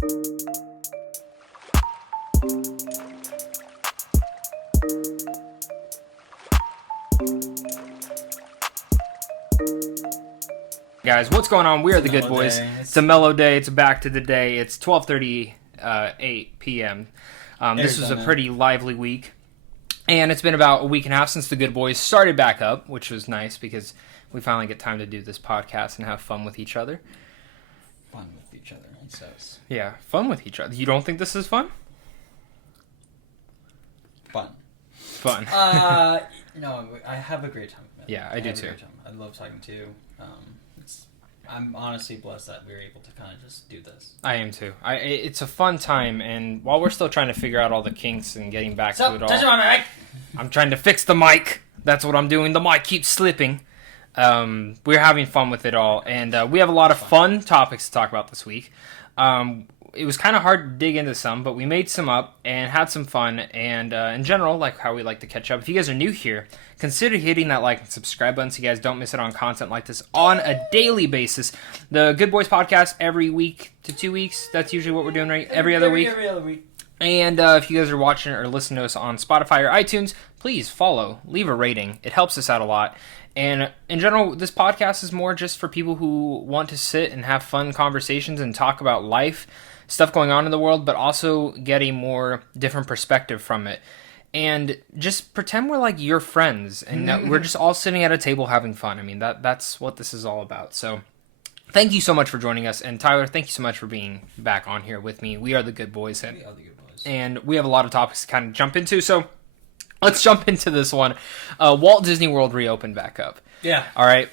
Guys, what's going on? We are the Good Boys. It's a mellow day. It's back to the day. It's 12:38 p.m. This was a pretty lively week. And it's been about a week and a half since the Good Boys started back up, which was nice because we finally get time to do this podcast and have fun with each other. Fun with each other, he says. Yeah, fun with each other. You don't think this is fun? Fun. No, I have a great time. Yeah, I do too. I love talking to you. I'm honestly blessed that we were able to kind of just do this. I am too. It's a fun time, and while we're still trying to figure out all the kinks and getting back to it all, touch it on the mic. I'm trying to fix the mic. That's what I'm doing. The mic keeps slipping. We're having fun with it all, and we have a lot of fun topics to talk about this week. It was kind of hard to dig into some, but we made some up and had some fun, and in general, like how we like to catch up. If you guys are new here, consider hitting that like and subscribe button so you guys don't miss out on content like this on a daily basis. The Good Boys podcast every week to 2 weeks. That's usually what we're doing, right? Every other week. And if you guys are watching or listening to us on Spotify or iTunes, please follow, leave a rating. It helps us out a lot. And in general, this podcast is more just for people who want to sit and have fun conversations and talk about life, stuff going on in the world, but also get a more different perspective from it. And just pretend we're like your friends and that we're just all sitting at a table having fun. I mean, that's what this is all about. So thank you so much for joining us. And Tyler, thank you so much for being back on here with me. We are the Good Boys. We are the Good Boys. And we have a lot of topics to kind of jump into. So let's jump into this one. Walt Disney World reopened back up. Yeah. All right.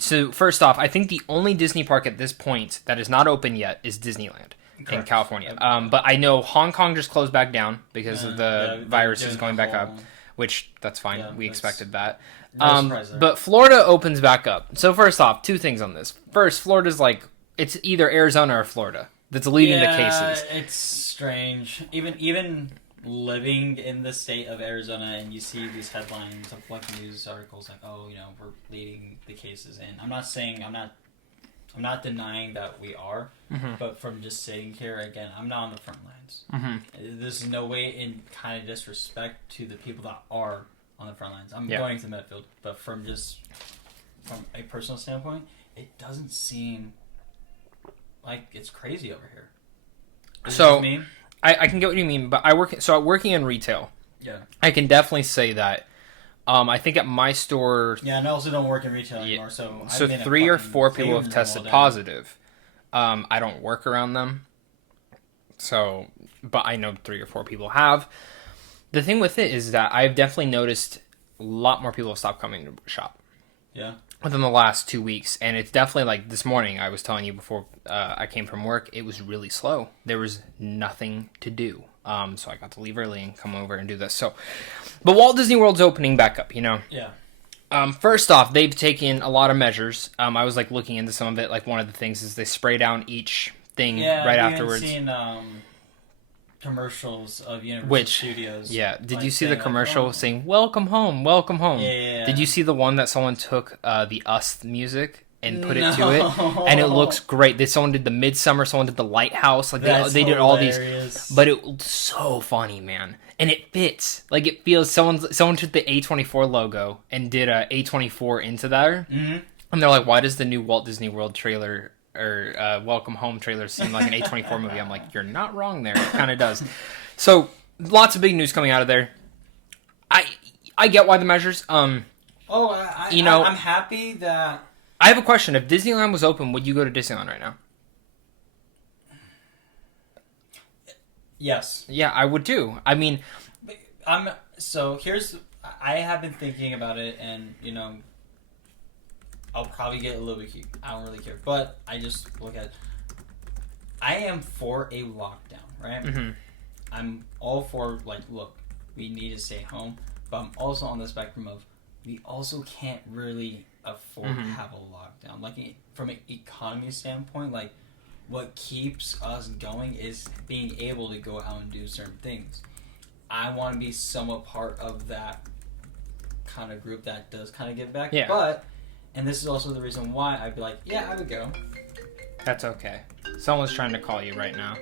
So first off, I think the only Disney park at this point that is not open yet is Disneyland. Correct. In California. But I know Hong Kong just closed back down because of the virus is going back up, which that's fine. Yeah, we expected that. But Florida opens back up. So first off, two things on this. First, Florida's like, it's either Arizona or Florida that's leading the cases. It's strange. Even living in the state of Arizona and you see these headlines of like news articles like, oh, you know, we're leading the cases in. I'm not denying that we are, but from just sitting here, again, I'm not on the front lines. There's no way in kind of disrespect to the people that are on the front lines. I'm going to Medfield, but from a personal standpoint, it doesn't seem like it's crazy over here. So, I can get what you mean, but working in retail, I can definitely say that. I think at my store... Yeah, and I also don't work in retail anymore, so... So 3 or 4 people have tested positive. I don't work around them, but I know 3 or 4 people have. The thing with it is that I've definitely noticed a lot more people have stopped coming to shop. Yeah. Within the last 2 weeks, and it's definitely like this morning, I was telling you before I came from work, it was really slow. There was nothing to do. So I got to leave early and come over and do this. But Walt Disney World's opening back up, you know? Yeah. First off, they've taken a lot of measures. I was like looking into some of it. Like one of the things is they spray down each thing right afterwards. Yeah, I've seen commercials of Universal Studios. Yeah. Did you see the commercial saying, "Welcome home, welcome home"? Yeah. Did you see the one that someone took the Us music and put it to it? And it looks great. Someone did the Midsummer, someone did the Lighthouse. Like they did all these. But it was so funny, man. And it fits. Like it feels, someone took the A24 logo and did a A24 into there. Mm-hmm. And they're like, why does the new Walt Disney World trailer or Welcome Home trailer seem like an A24 movie? I'm like, you're not wrong there. It kind of does. So lots of big news coming out of there. I get why the measures. I'm happy that... I have a question. If Disneyland was open, would you go to Disneyland right now? Yes. Yeah, I would too. I mean... I have been thinking about it, and, you know, I'll probably get a little bit cute. I don't really care. But I just look at... I am for a lockdown, right? Mm-hmm. I'm all for, like, look, we need to stay home. But I'm also on the spectrum of, we also can't really afford to have a lockdown. Like, from an economy standpoint, like, what keeps us going is being able to go out and do certain things. I want to be somewhat part of that kind of group that does kind of give back. Yeah. But, and this is also the reason why I'd be like, yeah, I would go. That's okay. Someone's trying to call you right now.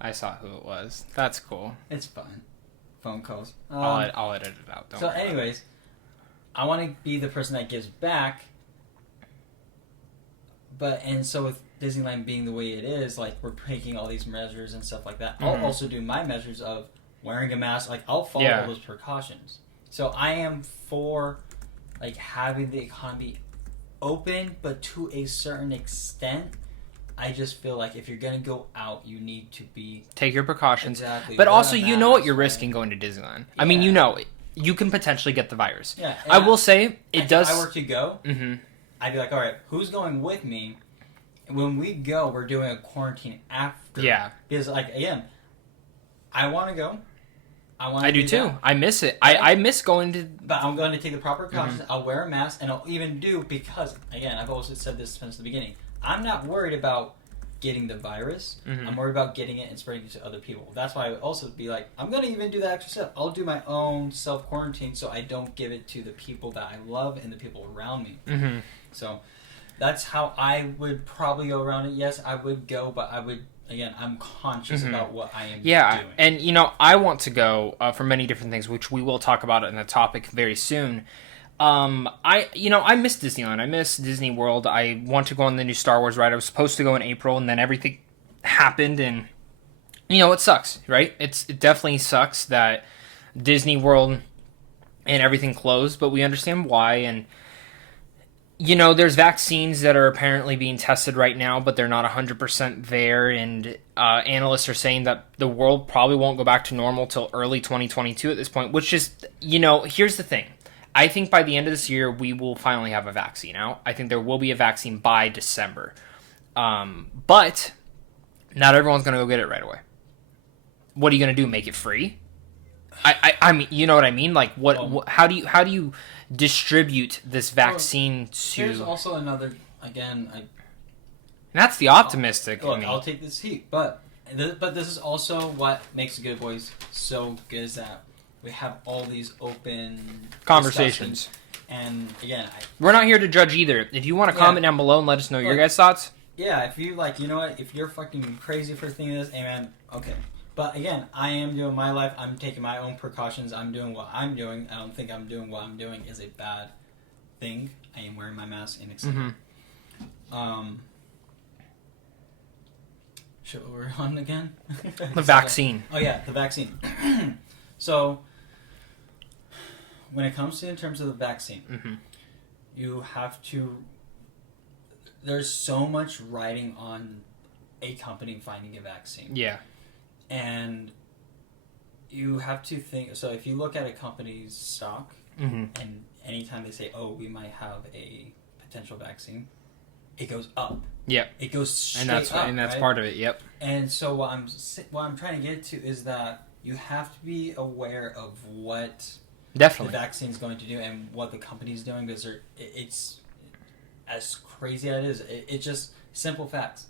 I saw who it was. That's cool. It's fine. Phone calls. I'll edit it out. Don't worry. Anyways, I want to be the person that gives back. And so with Disneyland being the way it is, like, we're taking all these measures and stuff like that. I'll also do my measures of wearing a mask. Like, I'll follow all those precautions. So I am for, like, having the economy open, but to a certain extent. I just feel like if you're going to go out, you need to take your precautions. Exactly. But also, you know what you're risking going to Disneyland. Yeah. I mean, you know, you can potentially get the virus. Yeah. I will say, it does... If I were to go, I'd be like, all right, who's going with me? And when we go, we're doing a quarantine after. Yeah. Because, like, again, I want to go. I do too. That. I miss it. I miss going to... But I'm going to take the proper precautions. I'll wear a mask, and I'll even because, again, I've also said this since the beginning, I'm not worried about getting the virus. I'm worried about getting it and spreading it to other people. That's why I would also be like, I'm going to even do that extra step. I'll do my own self-quarantine so I don't give it to the people that I love and the people around me. So that's how I would probably go around it. Yes, I would go, but I would, again, I'm conscious about what I am doing. And, you know, I want to go for many different things, which we will talk about in the topic very soon. I miss Disneyland. I miss Disney World. I want to go on the new Star Wars ride. I was supposed to go in April, and then everything happened, and, you know, it sucks, right? It definitely sucks that Disney World and everything closed, but we understand why, and, you know, there's vaccines that are apparently being tested right now, but they're not 100% there, and analysts are saying that the world probably won't go back to normal till early 2022 at this point, which is, you know, here's the thing. I think by the end of this year, we will finally have a vaccine out. I think there will be a vaccine by December. But not everyone's going to go get it right away. What are you going to do? Make it free? I mean, you know what I mean? Like, how do you distribute this vaccine to... There's also another, again... That's the optimistic in me. I'll take this heat, but this is also what makes the Good Boys so good, is that we have all these open conversations. And again, we're not here to judge either. If you want to comment down below and let us know your guys' thoughts. Yeah, if you like, you know what, if you're fucking crazy for thinking this, amen, okay. But again, I am doing my life. I'm taking my own precautions. I'm doing what I'm doing. I don't think I'm doing what I'm doing is a bad thing. I am wearing my mask and etc. Shit, what we're on again? The vaccine. Oh yeah, the vaccine. So, when it comes to in terms of the vaccine, you have to... There's so much riding on a company finding a vaccine. Yeah. And you have to think... So, if you look at a company's stock, and anytime they say, oh, we might have a potential vaccine, it goes up. Yep. It goes straight up. And that's part of it, yep. And so, what I'm trying to get to is that you have to be aware of what the vaccine is going to do and what the company's doing, because it's as crazy as it is. It's just simple facts.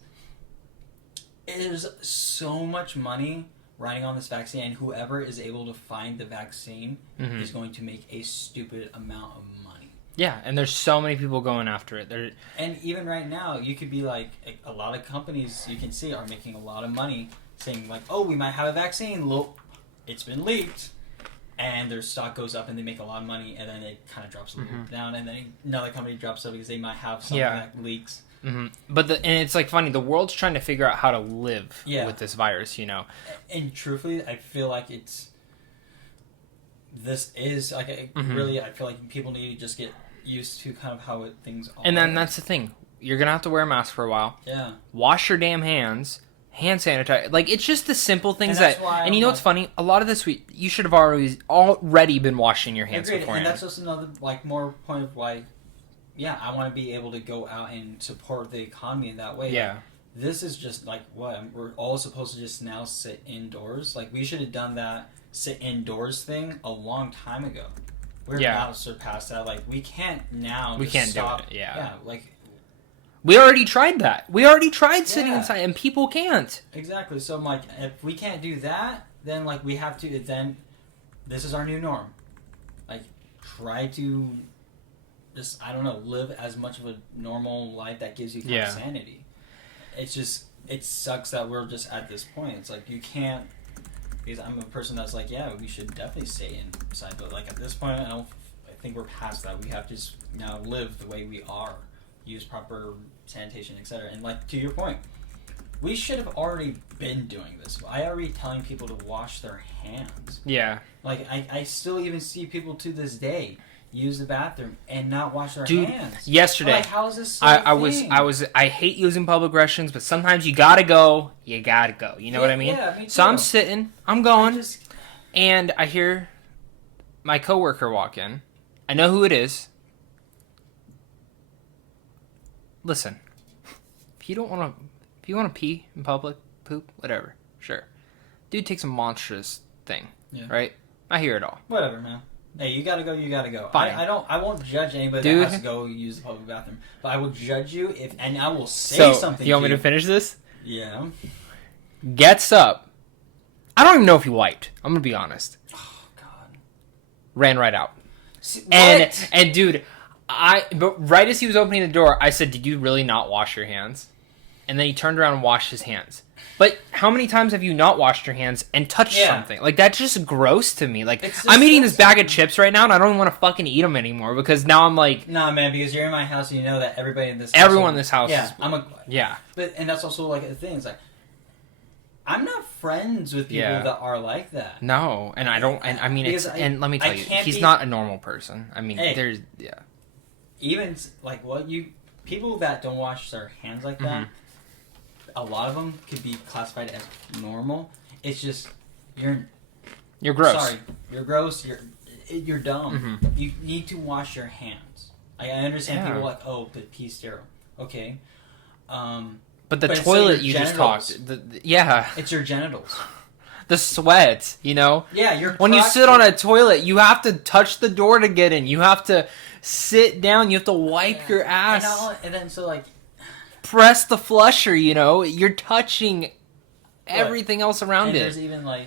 There's so much money riding on this vaccine, and whoever is able to find the vaccine is going to make a stupid amount of money. Yeah, and there's so many people going after it. And even right now, you could be like, a lot of companies you can see are making a lot of money saying like, oh, we might have a vaccine. Look, it's been leaked. And their stock goes up and they make a lot of money, and then it kind of drops a little down, and then another company drops up because they might have something that leaks. But and it's like funny, the world's trying to figure out how to live with this virus, you know. And truthfully, I feel like this is like really, I feel like people need to just get used to kind of how things are. And then that's the thing, you're gonna have to wear a mask for a while. Yeah. Wash your damn hands. Hand sanitizer, like, it's just the simple things and you know what's funny? A lot of this you should have already been washing your hands beforehand. And that's just another more point of why, I want to be able to go out and support the economy in that way. Yeah. Like, this is just we're all supposed to just now sit indoors. Like, we should have done that sit indoors thing a long time ago. We're now surpassed that. Like, we can't now. We can't stop. do it. Yeah. Yeah. Like. We already tried that. We already tried sitting inside, and people can't. Exactly. So, I'm like, if we can't do that, then, like, we have to, then this is our new norm. Like, try to just, I don't know, live as much of a normal life that gives you kind of sanity. it's just it sucks that we're just at this point. It's like you can't. Because I'm a person that's like, yeah, we should definitely stay inside, but like at this point, I think we're past that. We have to just now live the way we are, use proper sanitation, etc. And like to your point, we should have already been doing this. I already telling people to wash their hands. Yeah. Like I still even see people to this day use the bathroom and not wash their Dude, hands. yesterday, like, how is this? I hate using public restrooms, but sometimes you gotta go. You gotta go. You know what I mean? Yeah, me too. So I'm sitting, I'm going, and I hear my coworker walk in. I know who it is. Listen, if you want to pee in public, poop, whatever, sure. Dude takes a monstrous thing, right? I hear it all. Whatever, man. Hey, you gotta go. You gotta go. Fine. I won't judge anybody Dude. that has to go use the public bathroom, but I will judge you and I will say something. You want me to finish this? Yeah. Gets up. I don't even know if he wiped. I'm gonna be honest. Oh God. Ran right out. See, And dude, but right as he was opening the door, I said, "Did you really not wash your hands?" And then he turned around and washed his hands. But how many times have you not washed your hands and touched something? Like, that's just gross to me. Like, I'm eating this bag of chips right now, and I don't even want to fucking eat them anymore, because now I'm like... Nah, man, because you're in my house, and you know that everybody in this house... Everyone in this house yeah, is... Yeah. And that's also, like, the thing. It's like, I'm not friends with people that are like that. No, and I don't... And I mean, and let me tell you, he's not a normal person. I mean, there's... Yeah. Even, like, people that don't wash their hands like that... A lot of them could be classified as normal. It's just you're gross. Sorry, you're gross. You're dumb. Mm-hmm. You need to wash your hands. I understand people are like, oh, but pee sterile. Okay. But the toilet you just talked. Yeah. It's your genitals. The sweat, you know. Yeah, when you sit on a toilet, you have to touch the door to get in. You have to sit down. You have to wipe your ass. And then so like. Press the flusher, you know. You're touching everything else around it. There's even like,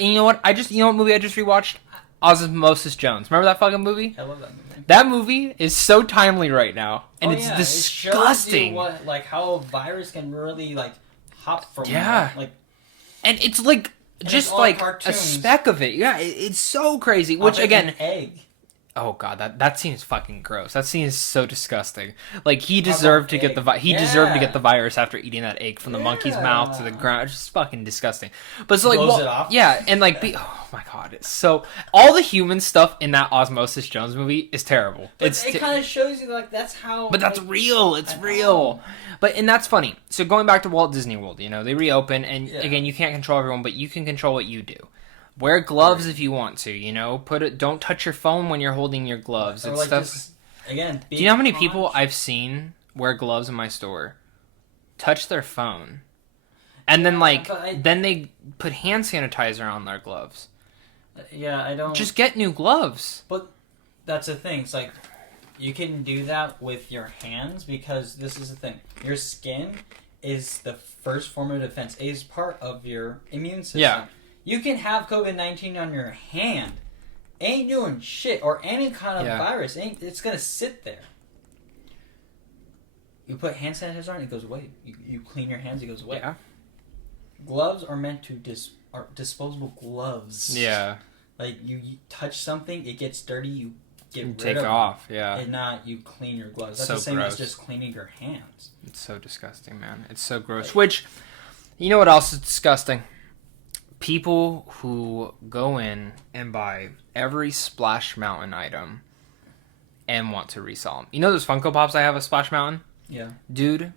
you know what movie I just rewatched? Osmosis Jones. Remember that fucking movie? I love that movie. That movie is so timely right now, and it's disgusting. It shows you how a virus can really like hop from like, and it's like just like a speck of it. Yeah, it's so crazy. Which again, egg. Oh god, that scene is fucking gross. That scene is so disgusting. Like he deserved to get the deserved to get the virus after eating that egg from the monkey's mouth to the ground. It's just fucking disgusting. But so like, it off. Yeah, and like, oh my god, it's so all the human stuff in that Osmosis Jones movie is terrible. But it kind of shows you like that's how. But that's real. It's real. And that's funny. So going back to Walt Disney World, you know, they reopen, and again, you can't control everyone, but you can control what you do. Wear gloves if you want to, you know. Don't touch your phone when you're holding your gloves. It's stuff. Do you know how many people I've seen wear gloves in my store, touch their phone, and then then they put hand sanitizer on their gloves? Yeah, I don't. Just get new gloves. But that's the thing. It's like you can do that with your hands because this is the thing. Your skin is the first form of defense. It is part of your immune system. Yeah. You can have COVID-19 on your hand. Ain't doing shit. Or any kind of virus. It's going to sit there. You put hand sanitizer on, it goes away. You clean your hands, it goes away. Yeah. Gloves are meant to are disposable gloves. Yeah. Like, you touch something, it gets dirty, you get rid take of off, it. yeah. And not you clean your gloves. That's so the same gross. as just cleaning your hands. It's so disgusting, man. It's so gross. Which, you know what else is disgusting? People who go in and buy every Splash Mountain item and want to resell them. You know those Funko Pops I have of Splash Mountain? Yeah. Dude,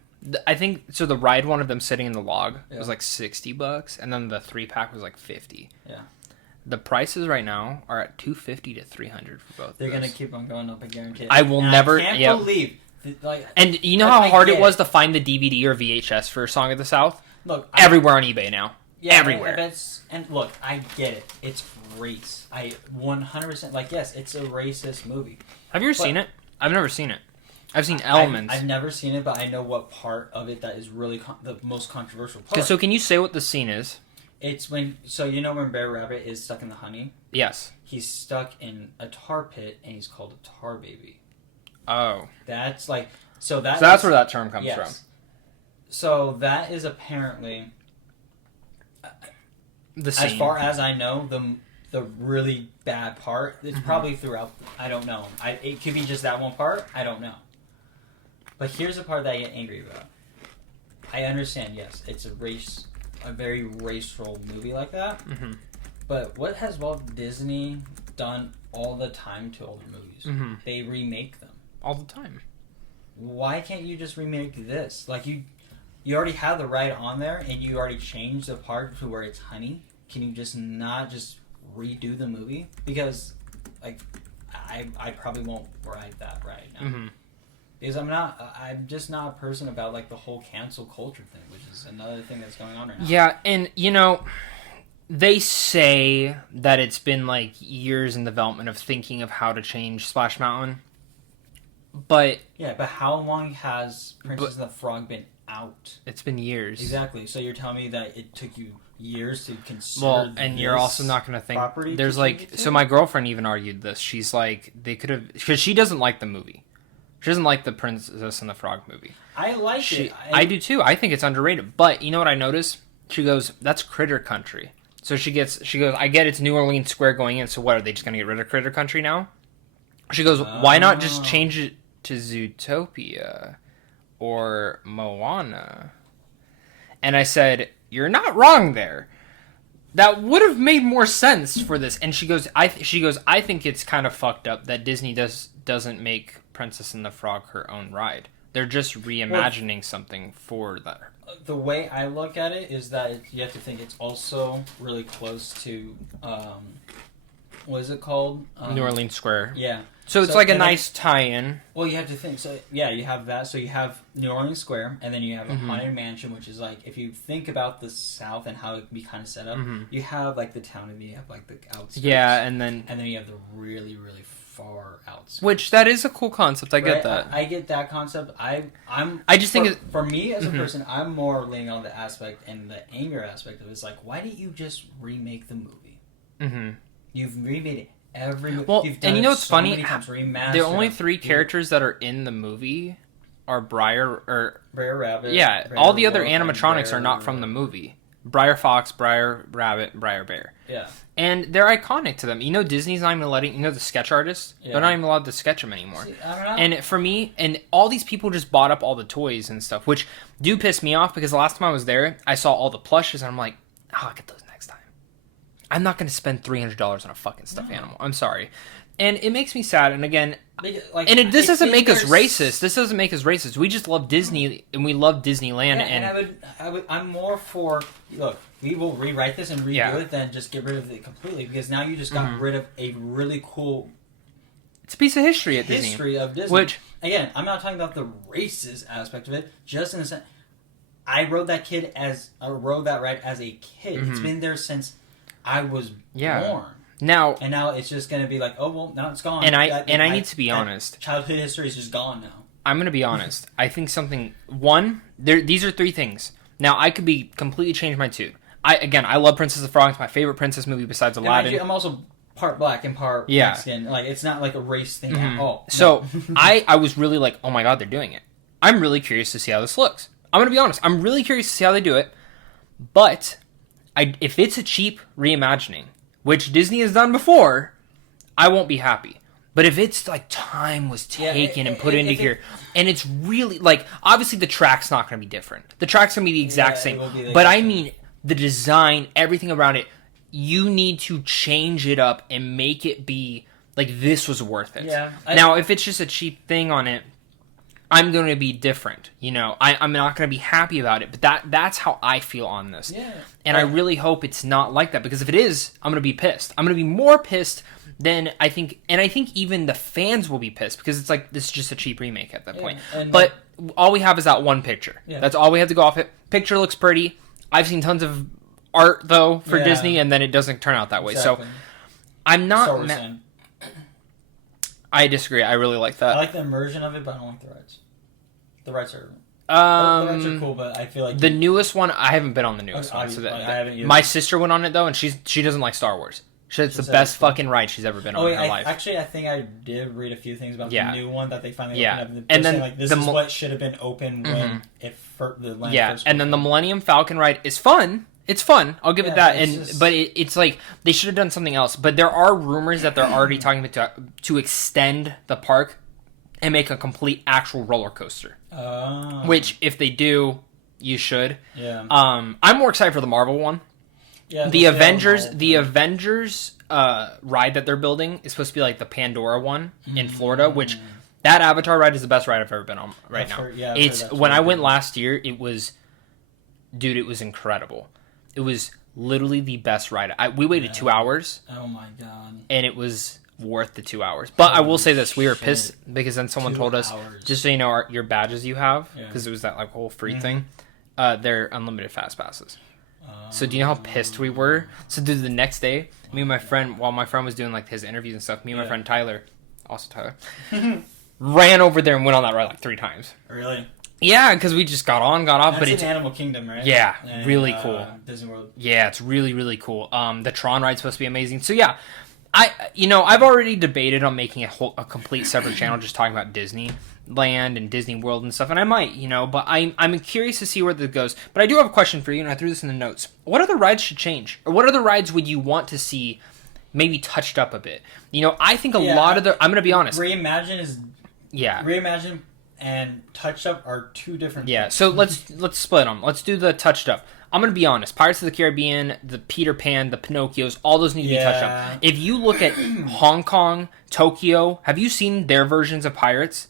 I think, so the ride one of them sitting in the log was like $60, and then the 3-pack was like $50. Yeah. The prices right now are at $250 to $300 for both. They're going to keep on going up, I guarantee it. I will never... I can't believe... and you know how hard it was to find the DVD or VHS for Song of the South? Look, everywhere on eBay now. Yeah, everywhere. And look, I get it. It's race. I 100% like. Yes, it's a racist movie. Have you ever seen it? I've never seen it. I've seen elements. I've never seen it, but I know what part of it that is really the most controversial part. So can you say what the scene is? It's when when Bear Rabbit is stuck in the honey. Yes. He's stuck in a tar pit, and he's called a tar baby. Oh. That's like So that's where that term comes from. So that is apparently, The scene. as far as I know, the really bad part. It's probably throughout. I don't know. It could be just that one part. I don't know. But here's the part that I get angry about. I understand. Yes, it's a very racial movie like that. Mm-hmm. But what has Walt Disney done all the time to older movies? Mm-hmm. They remake them All the time. Why can't you just remake this? Like you already have the right on there, and you already changed the part to where it's honey. Can you just not just redo the movie? Because like I probably won't write that right now. Mm-hmm. Because I'm just not a person about like the whole cancel culture thing, which is another thing that's going on right now. Yeah, and they say that it's been like years in development of thinking of how to change Splash Mountain. But yeah, but how long has Princess and the Frog been out? It's been years. Exactly. So you're telling me that it took you years to consider. Well, and you're also not going to think there's like. So my girlfriend even argued this. She's like, they could have, because she doesn't like the movie. She doesn't like the Princess and the Frog movie. I like it. I do too. I think it's underrated. But you know what I noticed? She goes, "That's Critter Country." So she goes, "I get it's New Orleans Square going in. So what, are they just going to get rid of Critter Country now?" She goes, "Why not just change it to Zootopia or Moana?" And I said, "You're not wrong there. That would have made more sense for this." And she goes, I think it's kind of fucked up that Disney doesn't make Princess and the Frog her own ride. They're just reimagining something for that." The way I look at it is that you have to think it's also really close to, what is it called? New Orleans Square. Yeah. So it's like a nice tie-in. Well, you have to think. So yeah, you have that. So you have New Orleans Square, and then you have a Haunted Mansion, which is like, if you think about the South and how it can be kind of set up, you have like the town, and you have like the outskirts. Yeah, and then you have the really, really far outskirts. Which that is a cool concept. I get that. I get that concept. I just think for me as a person, I'm more leaning on the aspect and the anger aspect of it. It's like, why didn't you just remake the movie? Mm-hmm. You've remade it every movie. Well, You've done and you know it what's so funny? many times, The only three characters that are in the movie are Briar Rabbit. Yeah, Briar all the other Wolf, animatronics are not from the movie. Briar Fox, Briar Rabbit, Briar Bear. Yeah. And they're iconic to them. You know, Disney's not even letting, the sketch artists? Yeah. They're not even allowed to sketch them anymore. See, I don't know. And for me, and all these people just bought up all the toys and stuff, which do piss me off because the last time I was there, I saw all the plushes and I'm like, I'll get those next time. I'm not going to spend $300 on a fucking stuffed animal. I'm sorry. And it makes me sad. And again, this doesn't make us racist. This doesn't make us racist. We just love Disney and we love Disneyland. Yeah, and I'm more for, look, we will rewrite this and redo it than just get rid of it completely, because now you just got rid of a really cool. It's a piece of history at Disney. History of Disney. Which, again, I'm not talking about the racist aspect of it. Just in the sense, I rode that ride as a kid. It's been there since I was born. Now it's just going to be like, oh well, now it's gone. And I need to be honest. Childhood history is just gone now. I'm going to be honest. I think these are three things. Now I could be completely change my tune. I love Princess of the Frog. It's my favorite princess movie besides Aladdin. I'm also part black and part Mexican. Like, it's not like a race thing at all. So I was really like, oh my god, they're doing it. I'm really curious to see how this looks. I'm going to be honest. I'm really curious to see how they do it. But if it's a cheap reimagining, which Disney has done before, I won't be happy. But if it's like time was taken and put into here, and it's really like, obviously the track's not going to be different. The track's going to be the exact same. But I mean, the design, everything around it, you need to change it up and make it be like, this was worth it. Yeah. Now, if it's just a cheap thing on it, I'm going to be different. I'm not going to be happy about it. But that's how I feel on this. Yeah. And I really hope it's not like that, because if it is, I'm going to be pissed. I'm going to be more pissed than I think. And I think even the fans will be pissed, because it's like, this is just a cheap remake at that point. But all we have is that one picture. Yeah. That's all we have to go off it. Picture looks pretty. I've seen tons of art, though, for Disney, and then it doesn't turn out that way. Exactly. So I'm not mad. I disagree. I really like that. I like the immersion of it, but I don't like the rides. The rides are... the rides are cool, but I feel like... The newest one, I haven't been on the newest one. So I haven't either. My sister went on it, though, and she doesn't like Star Wars. It's the said best it's fun. fucking ride she's ever been Oh on wait, in her life. actually, I think I did read a few things about Yeah. the new one that they finally Yeah. opened up. And then saying, like, this is what should have been open when the land Yeah, first and then the opened. Millennium Falcon ride is fun. It's fun. I'll give it Yeah, that. it's And just- but it's like they should have done something else. But there are rumors that they're already talking about to extend the park and make a complete actual roller coaster. Oh. Which, if they do, you should. Yeah. I'm more excited for the Marvel one. Yeah. The they'll Avengers, say the Avengers ride that they're building is supposed to be like the Pandora one in Florida, which that Avatar ride is the best ride I've ever been on right I've now. heard- yeah, I've It's heard that's when I really went good. last year, it was incredible. It was literally the best ride. We waited 2 hours, Oh my god. and it was worth the 2 hours. But I will say this: we were Shit. pissed because then someone 2 told us, hours. just so you know, your badges you have, Yeah. because it was that like whole free thing. They're unlimited fast passes. So do you know how pissed we were? So dude, the next day, me and my friend, while my friend was doing like his interviews and stuff, me and my Yeah. friend Tyler, also Tyler, ran over there and went on that ride like 3 times. Really? Yeah, because we just got on, That's but in it's Animal Kingdom, right? Yeah, In, really cool. Disney World. yeah, it's really really cool. The Tron ride's supposed to be amazing. So yeah, I've already debated on making a complete separate channel just talking about Disneyland and Disney World and stuff, and I might, but I'm curious to see where this goes. But I do have a question for you, and I threw this in the notes. What other rides should change, or what other rides would you want to see maybe touched up a bit? I think a lot of I'm gonna be honest. Reimagine and touch up are two different Yeah, things. so let's split them. Let's do the touched up. I'm gonna be honest. Pirates of the Caribbean, the Peter Pan, the Pinocchios, all those need to be touched Yeah. up. If you look at Hong Kong, Tokyo, have you seen their versions of Pirates?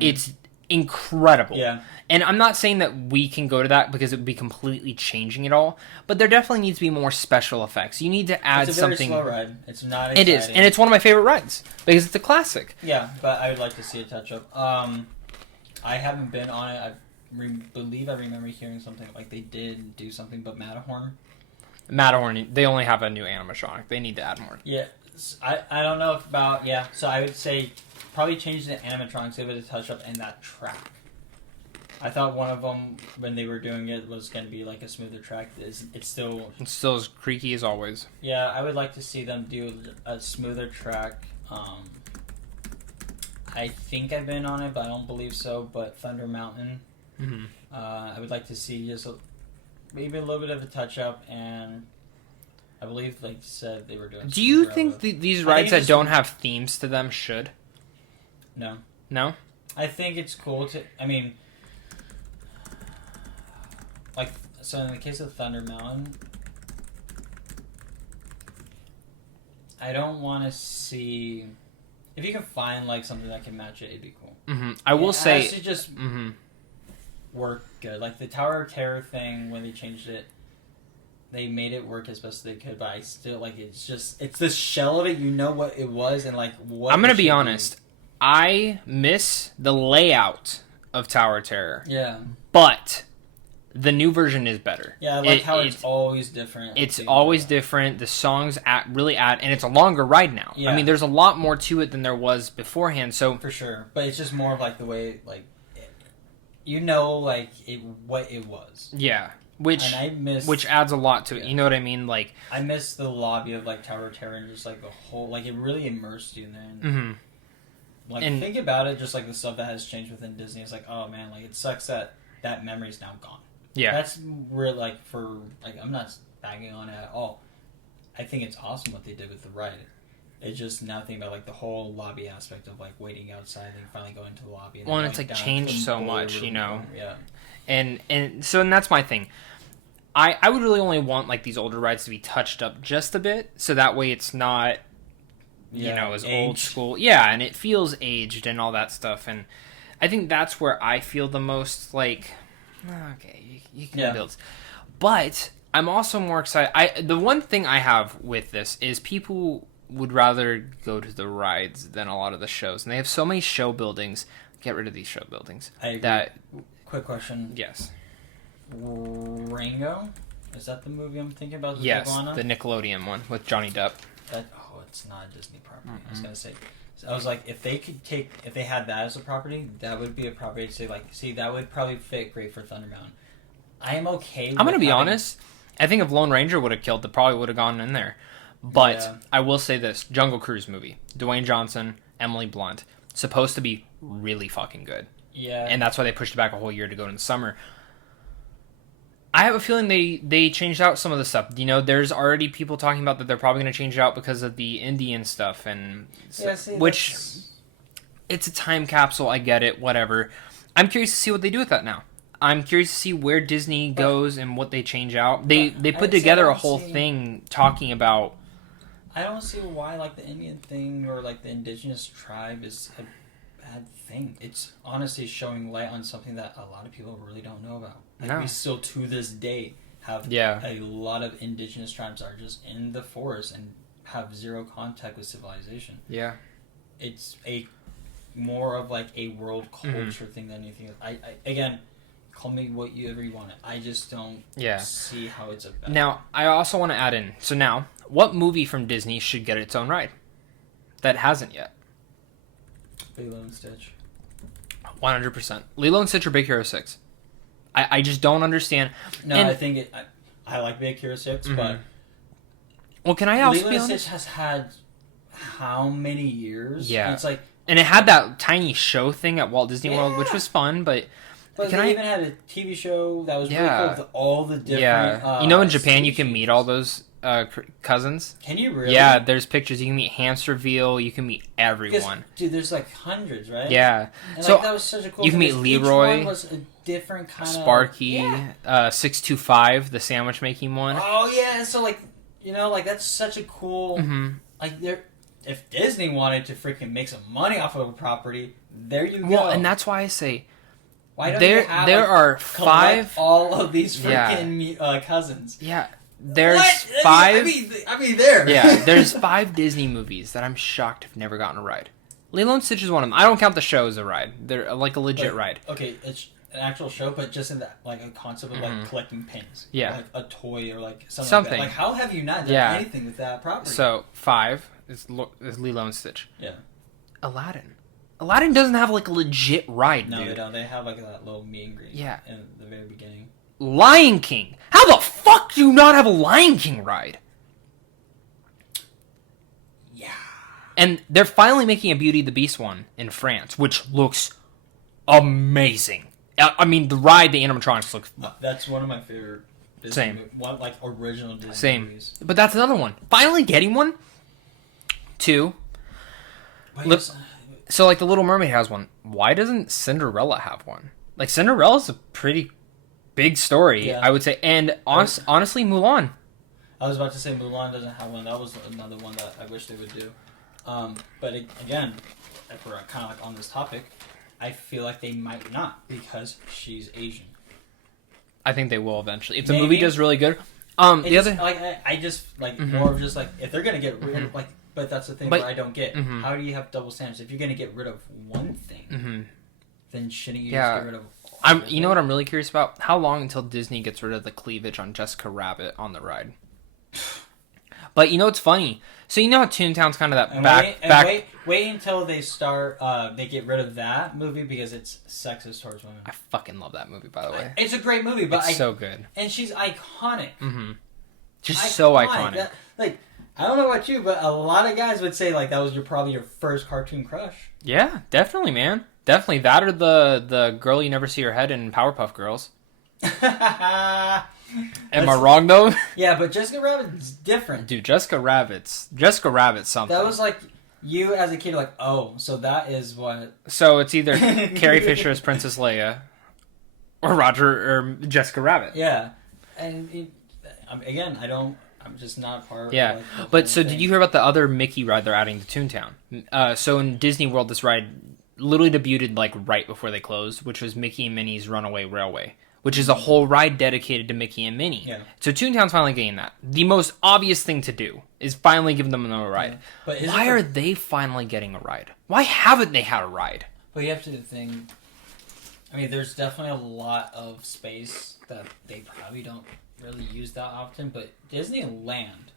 It's incredible. Yeah. And I'm not saying that we can go to that because it would be completely changing it all, but there definitely needs to be more special effects. You need to add It's a very something. slow ride. It's not It exciting. is, and it's one of my favorite rides because it's a classic. Yeah, but I would like to see a touch up. I haven't been on it. I believe I remember hearing something like they did do something, but Matterhorn. Matterhorn, they only have a new animatronic. They need to add more. Yeah, I don't know about So I would say probably change the animatronics, give it a touch up, and that track. I thought one of them when they were doing it was going to be like a smoother track. It's still It's still as creaky as always. Yeah, I would like to see them do a smoother track. I think I've been on it, but I don't believe so. But Thunder Mountain, Mm-hmm. I would like to see just maybe a little bit of a touch up, and I believe, like you said, they were doing. Do you Super think Railroad. these I rides think that it's don't have themes to them should? No, No? I think it's cool to. I mean, like so in the case of Thunder Mountain, I don't want to see. If you can find like something that can match it, it'd be cool. Mm-hmm. I will say. it has to just Mm-hmm. work good. Like the Tower of Terror thing, when they changed it, they made it work as best they could. But I still like it's the shell of it. You know what it was, and like what. I'm gonna it be should honest. I miss the layout of Tower of Terror, Yeah, but the new version is better. yeah. I like how it's it's always different. It's always different. The songs really add, and it's a longer ride now. Yeah. I mean, there's a lot more to it than there was beforehand. So for sure. But it's just more of like the way like what it was. yeah, which And I miss adds a lot to it. Yeah. You know what I mean? Like, I miss the lobby of like Tower of Terror and just like the whole like it really immersed you in there. And, mm-hmm. like and- think about it, just like the stuff that has changed within Disney. It's like, oh man, like it sucks that memory's now gone. Yeah. That's real. Like for like, I'm not bagging on it at all. I think it's awesome what they did with the ride. It's just now thinking about like the whole lobby aspect of like waiting outside and finally going to the lobby. And Well, then and it's, going like, down changed to the so boiler much, room you know. Yeah. And so that's my thing. I would really only want like these older rides to be touched up just a bit, so that way it's not as old aged. school. Yeah, and it feels aged and all that stuff. And I think that's where I feel the most like, okay, you can build. But I'm also more excited. The one thing I have with this is people would rather go to the rides than a lot of the shows, and they have so many show buildings. Get rid of these show buildings. I agree. That Quick question. yes. Rango? Is that the movie I'm thinking about? The Yes, iguana? the Nickelodeon one with Johnny Depp. It's not a Disney property. I was gonna say. So I was like, if they had that as a property, that would be a property to say like, see, that would probably fit great for Thunder Mountain. I am okay. I'm gonna with be having- honest. I think if Lone Ranger would have killed, it probably would have gone in there. But Yeah. I will say this: Jungle Cruise movie, Dwayne Johnson, Emily Blunt, supposed to be really fucking good, Yeah. and that's why they pushed it back a whole year to go in the summer. I have a feeling they changed out some of the stuff. You know, there's already people talking about that they're probably going to change it out because of the Indian stuff, and which it's a time capsule. I get it, whatever. I'm curious to see what they do with that now. I'm curious to see where Disney goes and what they change out. They put together a whole thing talking about. I don't see why like the Indian thing or like the indigenous tribe is a bad thing. It's honestly showing light on something that a lot of people really don't know about. Like we still to this day have a lot of indigenous tribes that are just in the forest and have zero contact with civilization. Yeah. It's a more of like a world culture thing than anything. I again, call me whatever you want it. I just don't see how it's a bad. Now, I also want to add in. So now, what movie from Disney should get its own ride? That hasn't yet. Lilo and Stitch. 100%. Lilo and Stitch or Big Hero 6? I just don't understand. No, I think I like Big Hero 6, but... Well, can I also Lilo be and honest? Stitch has had how many years? Yeah. And it's like... And it had that tiny show thing at Walt Disney World, which was fun, but... But they even had a TV show that was really cool with all the different... Yeah. You know in Japan you can meet all those cousins? Can you really? Yeah, there's pictures. You can meet Hamsterville. You can meet everyone. Dude, there's like hundreds, right? Yeah. And so like, that was such a cool you can meet Leroy. Each one was a different kind Sparky, of... 625, the sandwich making one. Oh, yeah. So, like, you know, like, that's such a cool... Like, if Disney wanted to freaking make some money off of a property, there you go. Well, and that's why I say... Why don't there you have, there like, are 5... all of these freaking cousins. Yeah. There's what? 5... I mean, there. Yeah, there's 5 Disney movies that I'm shocked have never gotten a ride. Lilo and Stitch is one of them. I don't count the show as a ride. They're like a legit ride. Okay, it's an actual show, but just in that, like, a concept of, like, collecting pins. Yeah. Like, a toy or, like, something. Like that. Like, how have you not done anything with that property? So, 5 is Lilo and Stitch. Yeah. Aladdin. Aladdin doesn't have, like, a legit ride, No, dude. they don't. They have, like, that little meet and greet in the very beginning. Lion King. How the fuck do you not have a Lion King ride? Yeah. And they're finally making a Beauty and the Beast one in France, which looks amazing. I mean, the ride, the animatronics look... That's one of my favorite Disney one, like, original Disney movies. But that's another one. Finally getting one. 2. So, like, The Little Mermaid has one. Why doesn't Cinderella have one? Like, Cinderella's a pretty big story, I would say. And honestly, Mulan. I was about to say Mulan doesn't have one. That was another one that I wish they would do. But again, if we're kind of like on this topic, I feel like they might not because she's Asian. I think they will eventually. If the movie does really good. I just like more of just like if they're gonna get rid of like, but that's the thing where I don't get. How do you have double standards? If you're gonna get rid of one thing, then shouldn't you just get rid of? You know what I'm really curious about? How long until Disney gets rid of the cleavage on Jessica Rabbit on the ride? But you know what's funny? So you know how Toontown's kind of that Wait until they start. They get rid of that movie because it's sexist towards women. I fucking love that movie, by the way. It's a great movie, but it's so good. And she's iconic. Just so iconic. Like I don't know about you, but a lot of guys would say like that was probably your first cartoon crush. Yeah, definitely, man. Definitely that or the girl you never see her head in Powerpuff Girls. Am I wrong though? Yeah, but Jessica Rabbit's different. Dude, Jessica Rabbit's something. That was like you as a kid, like, oh, so that is what. So it's either Carrie Fisher as Princess Leia, or Roger or Jessica Rabbit. Yeah, and again, I'm just not part. Yeah, of, like, but so did you hear about the other Mickey ride they're adding to Toontown? So in Disney World, this ride literally debuted like right before they closed, which was Mickey and Minnie's Runaway Railway, which is a whole ride dedicated to Mickey and Minnie. Yeah. So Toontown's finally getting that. The most obvious thing to do is finally give them a ride. Yeah. But why are they finally getting a ride? Why haven't they had a ride? But you have to think. I mean, there's definitely a lot of space that they probably don't really use that often. But Disneyland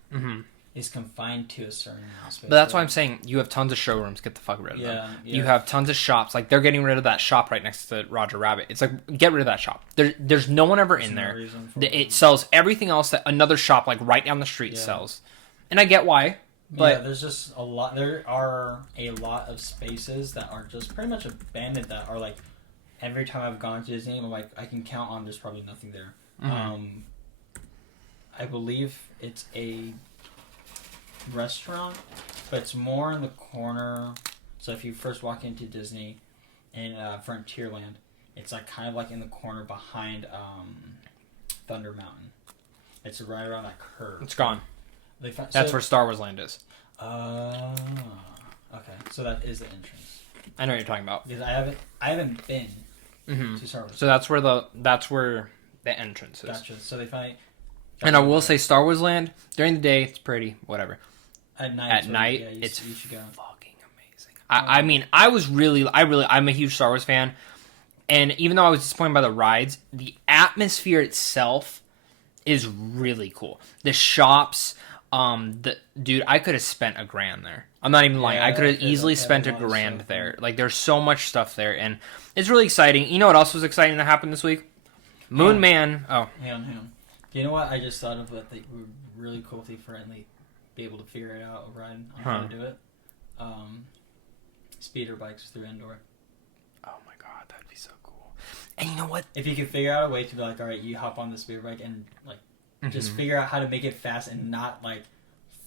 is confined to a certain space. But that's why I'm saying you have tons of showrooms. Get the fuck rid of them. Yeah. You have tons of shops. Like they're getting rid of that shop right next to Roger Rabbit. It's like get rid of that shop. There's no one ever in there. It sells everything else that another shop like right down the street sells. and I get why. But yeah, there's just a lot. There are a lot of spaces that are just pretty much abandoned. That are like every time I've gone to Disney, I'm like I can count on. There's probably nothing there. I believe it's a restaurant, but it's more in the corner. So if you first walk into Disney in Frontierland, it's like kind of like in the corner behind Thunder Mountain. It's right around that curve. it's gone. That's That's where Star Wars Land is. Okay. So that is the entrance. I know what you're talking about. Because I haven't been to Star Wars. So that's where the entrance is. Gotcha. So they finally. And I will say, Star Wars Land during the day it's pretty, whatever. At night. At night, yeah, it's you should go. fucking amazing. I mean, I'm a huge Star Wars fan, and even though I was disappointed by the rides, the atmosphere itself is really cool. The shops, dude, I could have spent $1,000 there. I'm not even lying. I could have easily spent $1,000 there. Like, there's so much stuff there, and it's really exciting. You know what else was exciting that happened this week? Moon Man. Oh, Hang on. Do you know what I just thought of? That would really cool if they finally be able to figure it out, Ryan, on how to do it. Speeder bikes through Endor. Oh my god, that'd be so cool. And you know what? If you could figure out a way to be like, all right, you hop on the speeder bike and like just figure out how to make it fast and not like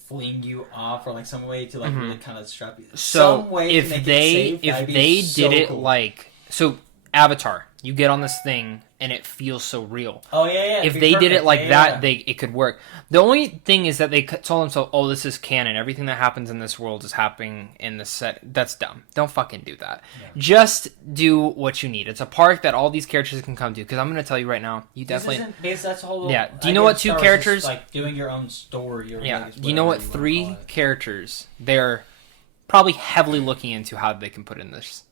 fling you off, or like some way to like really kind of strap you. So some way if to make they it safe, did it cool. like so, Avatar, you get on this thing and it feels so real. Oh yeah. If they did it like that, it could work. The only thing is that they told themselves, "Oh, this is canon. Everything that happens in this world is happening in the set." That's dumb. Don't fucking do that. Yeah. Just do what you need. It's a park that all these characters can come to. Because I'm going to tell you right now, you definitely. That's whole. Yeah. Do you know what two characters? Like doing your own story. Or yeah. Do you know what 3 characters they're probably heavily looking into how they can put in this?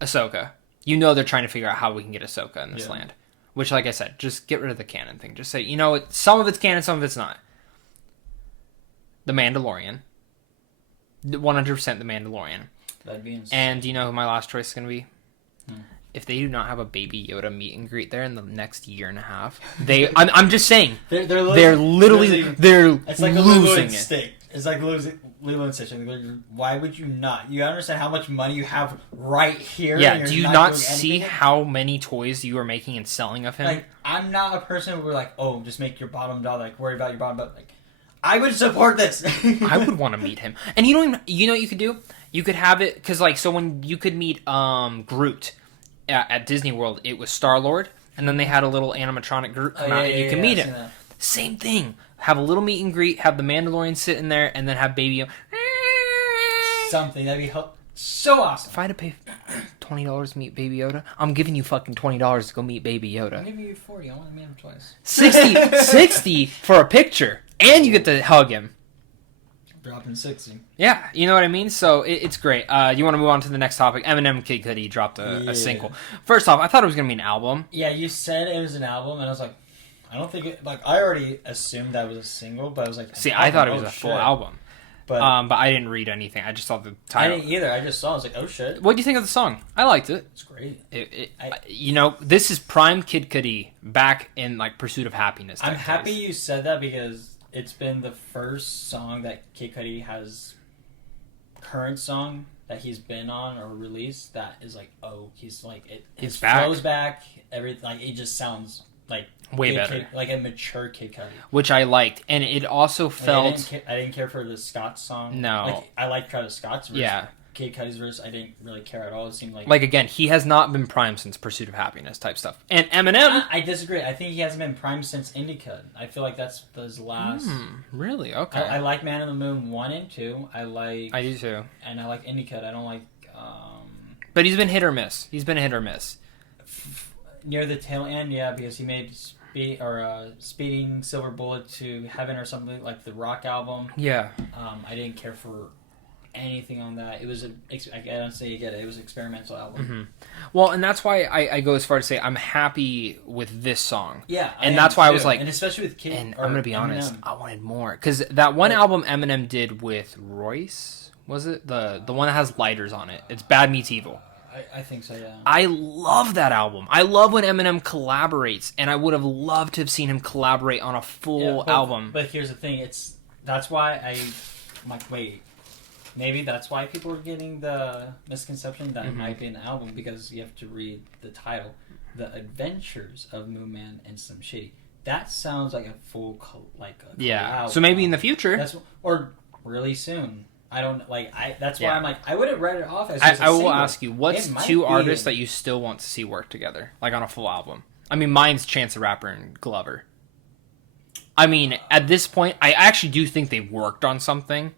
Ahsoka. You know they're trying to figure out how we can get Ahsoka in this land. Which, like I said, just get rid of the canon thing. Just say, you know, some of it's canon, some of it's not. The Mandalorian. 100% The Mandalorian. That'd be insane. And do you know who my last choice is going to be? If they do not have a Baby Yoda meet and greet there in the next year and a half, I'm just saying, they're literally it's like losing it. Stick. It's like Lilo and Stitch. Why would you not? You understand how much money you have right here? Yeah. Do you not see how many toys you are making and selling of him? Like, I'm not a person who like, oh, just make your bottom dollar. Like, worry about your bottom dollar. Like, I would support this. I would want to meet him. And you don't even, you know what you could do? You could have it, because like, so when you could meet Groot at Disney World, it was Star-Lord, and then they had a little animatronic Groot come out, and you can meet him. Same thing. Have a little meet and greet, have the Mandalorian sit in there, and then have Baby Yoda. Something. That'd be so awesome. If I had to pay $20 to meet Baby Yoda, I'm giving you fucking $20 to go meet Baby Yoda. I'm giving you 40. I want to meet him twice. 60 for a picture, and you get to hug him. Dropping 60. Yeah, you know what I mean? So it's great. You want to move on to the next topic? Eminem Kid Cudi dropped a single. First off, I thought it was going to be an album. Yeah, you said it was an album, and I was like, I don't think it... Like, I already assumed that was a single, but I was like... See, I thought it was a full album. But I didn't read anything. I just saw the title. I didn't either. I just saw it. I was like, oh, shit. What do you think of the song? I liked it. It's great. You know, this is prime Kid Cudi back in, like, Pursuit of Happiness. I'm happy you said that because it's been the first song that Kid Cudi has... Current song that he's been on or released that is like, oh, he's like... It flows back. Everything. Like, it just sounds... Like way better, like a mature Kid Cudi, which I liked, and it also felt. I didn't care for the Scott's song. No, like, I like Travis Scott's verse. Yeah, Kid Cudi's verse, I didn't really care at all. It seemed like again, he has not been prime since Pursuit of Happiness type stuff. And Eminem, I disagree. I think he hasn't been prime since Indica. I feel like that's his last. Really? Okay. I like Man on the Moon 1 and 2. I do too. And I like Indica. I don't like. But he's been hit or miss. Near the tail end, yeah, because he made Speeding Silver Bullet to Heaven or something like the Rock album. Yeah. I didn't care for anything on that. It was I don't say you get it. It was an experimental album. Mm-hmm. Well, and that's why I go as far to say I'm happy with this song. Yeah, and that's why I was like, and especially with Kid. And I'm gonna be honest, I wanted more because that one album Eminem did with Royce, was it the one that has lighters on it? It's Bad Meets Evil. I think so. Yeah. I love that album. I love when Eminem collaborates, and I would have loved to have seen him collaborate on a full album. But here's the thing: that's why I'm like, wait, maybe that's why people are getting the misconception that it might be an album, because you have to read the title, "The Adventures of Moon Man and Slim Shady." That sounds like a full yeah. So maybe in the future, or really soon. I don't like. That's why Yeah. I'm like, I would have read it off as. Just I a will single. ask you, what's It might two be artists that you still want to see work together, like on a full album? I mean, mine's Chance the Rapper and Glover. I mean, at this point, I actually do think they've worked on something.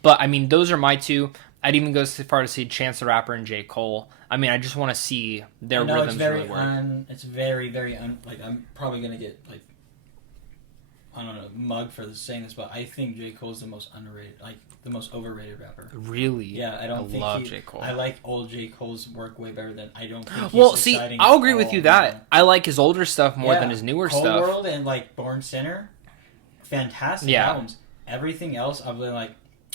But I mean, those are my two. I'd even go so far to see Chance the Rapper and J. Cole. I mean, I just want to see their rhythms really work. It's very, very like, I'm probably gonna get like, I don't know, mugged for saying this, but I think J. Cole's the most underrated, like the most overrated rapper. Really? Yeah, I love J. Cole. I like old J. Cole's work way better than I don't think. Well, see, I'll agree with you that I like his older stuff more than his newer Cold stuff. World and like Born Sinner, fantastic albums. Everything else, I'm really like,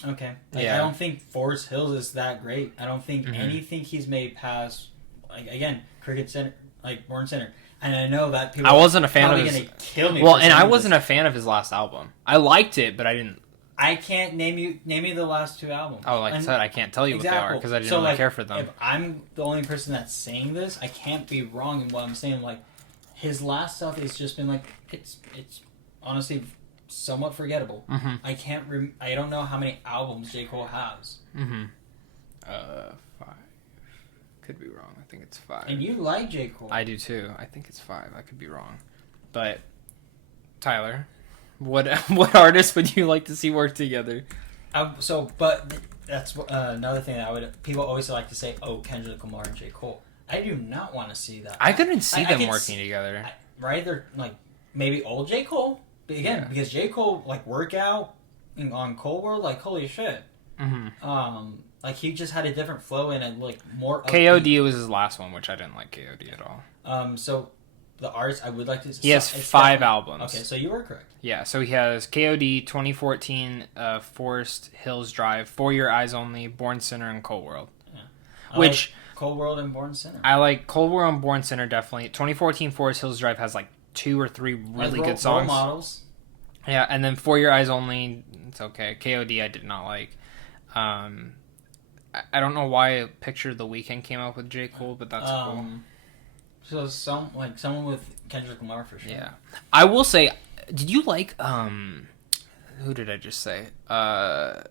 okay. Like, I don't think Forest Hills is that great. I don't think anything he's made past, like, again, Cricket Center, like Born Center. And I know that people I wasn't a fan of his. Gonna kill me. Well, and I wasn't a fan of his last album. I liked it, but I didn't. I can't name me the last two albums. Oh, like I said, I can't tell you what they are because I didn't really care for them. If I'm the only person that's saying this, I can't be wrong in what I'm saying. Like, his last stuff has just been like, it's honestly somewhat forgettable. I don't know how many albums J. Cole has. 5. Could be wrong. I think it's 5. And you like J. Cole. I do too. I think it's 5. I could be wrong. But Tyler, what artists would you like to see work together? But that's another thing that people always like to say, oh, Kendrick Lamar and J. Cole. I do not want to see that. I couldn't see them working together. Right? They're like maybe old J. Cole. But again, because J. Cole like workout on Cold World, like holy shit. Like he just had a different flow and like more. KOD was his last one, which I didn't like KOD at all. So the artists I would like to. He has 5 albums. Okay, so you were correct. Yeah, so he has KOD, 2014, Forest Hills Drive, For Your Eyes Only, Born Sinner, and Cold World. Yeah. Which like Cold World and Born Sinner. I like Cold World and Born Sinner definitely. 2014 Forest Hills Drive has like 2 or 3 really good songs. Role models. Yeah, and then For Your Eyes Only, it's okay. KOD I did not like. I don't know why I pictured The Weeknd came up with J. Cole, but that's cool. So someone with Kendrick Lamar for sure. Yeah. I will say, did you like who did I just say? The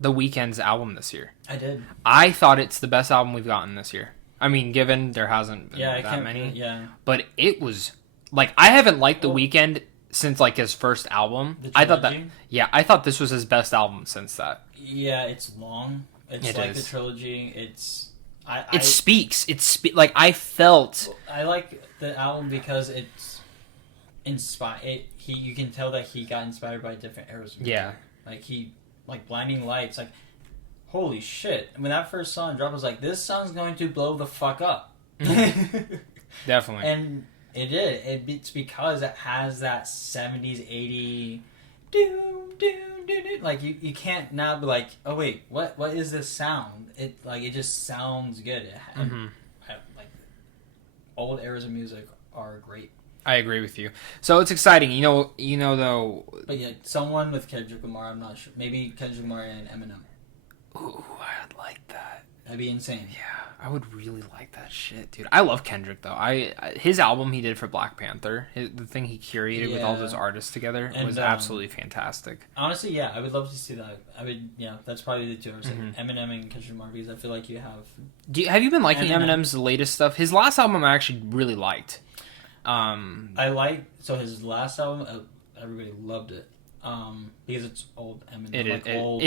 Weeknd's album this year. I did. I thought it's the best album we've gotten this year. I mean, given there hasn't been that many. Yeah. But it was like I haven't liked The Weeknd since like his first album. I thought this was his best album since that. Yeah, it's long. It's like the trilogy. It speaks. Like I felt. I like the album because it's inspired. You can tell that he got inspired by different eras. Of music. Yeah. Like Blinding Lights. Like, holy shit! When that first song dropped, I was like, this song's going to blow the fuck up. Definitely. And it did. It's because it has that 70s, 80s doom, doom. Like you can't now be like, oh wait, what is this sound? It just sounds good. Like old eras of music are great. I agree with you. So it's exciting, you know though. But yeah, someone with Kendrick Lamar, I'm not sure. Maybe Kendrick Lamar and Eminem. Ooh, I'd like that. That'd be insane. Yeah, I would really like that shit, dude. I love Kendrick though. His album he did for Black Panther, the thing he curated with all those artists together, was absolutely fantastic. Honestly, yeah, I would love to see that. That's probably the two. I was saying Eminem and Kendrick Lamar, because I feel like you have. Have you been liking Eminem's latest stuff? His last album I actually really liked. His last album, everybody loved it. Because it's old Eminem.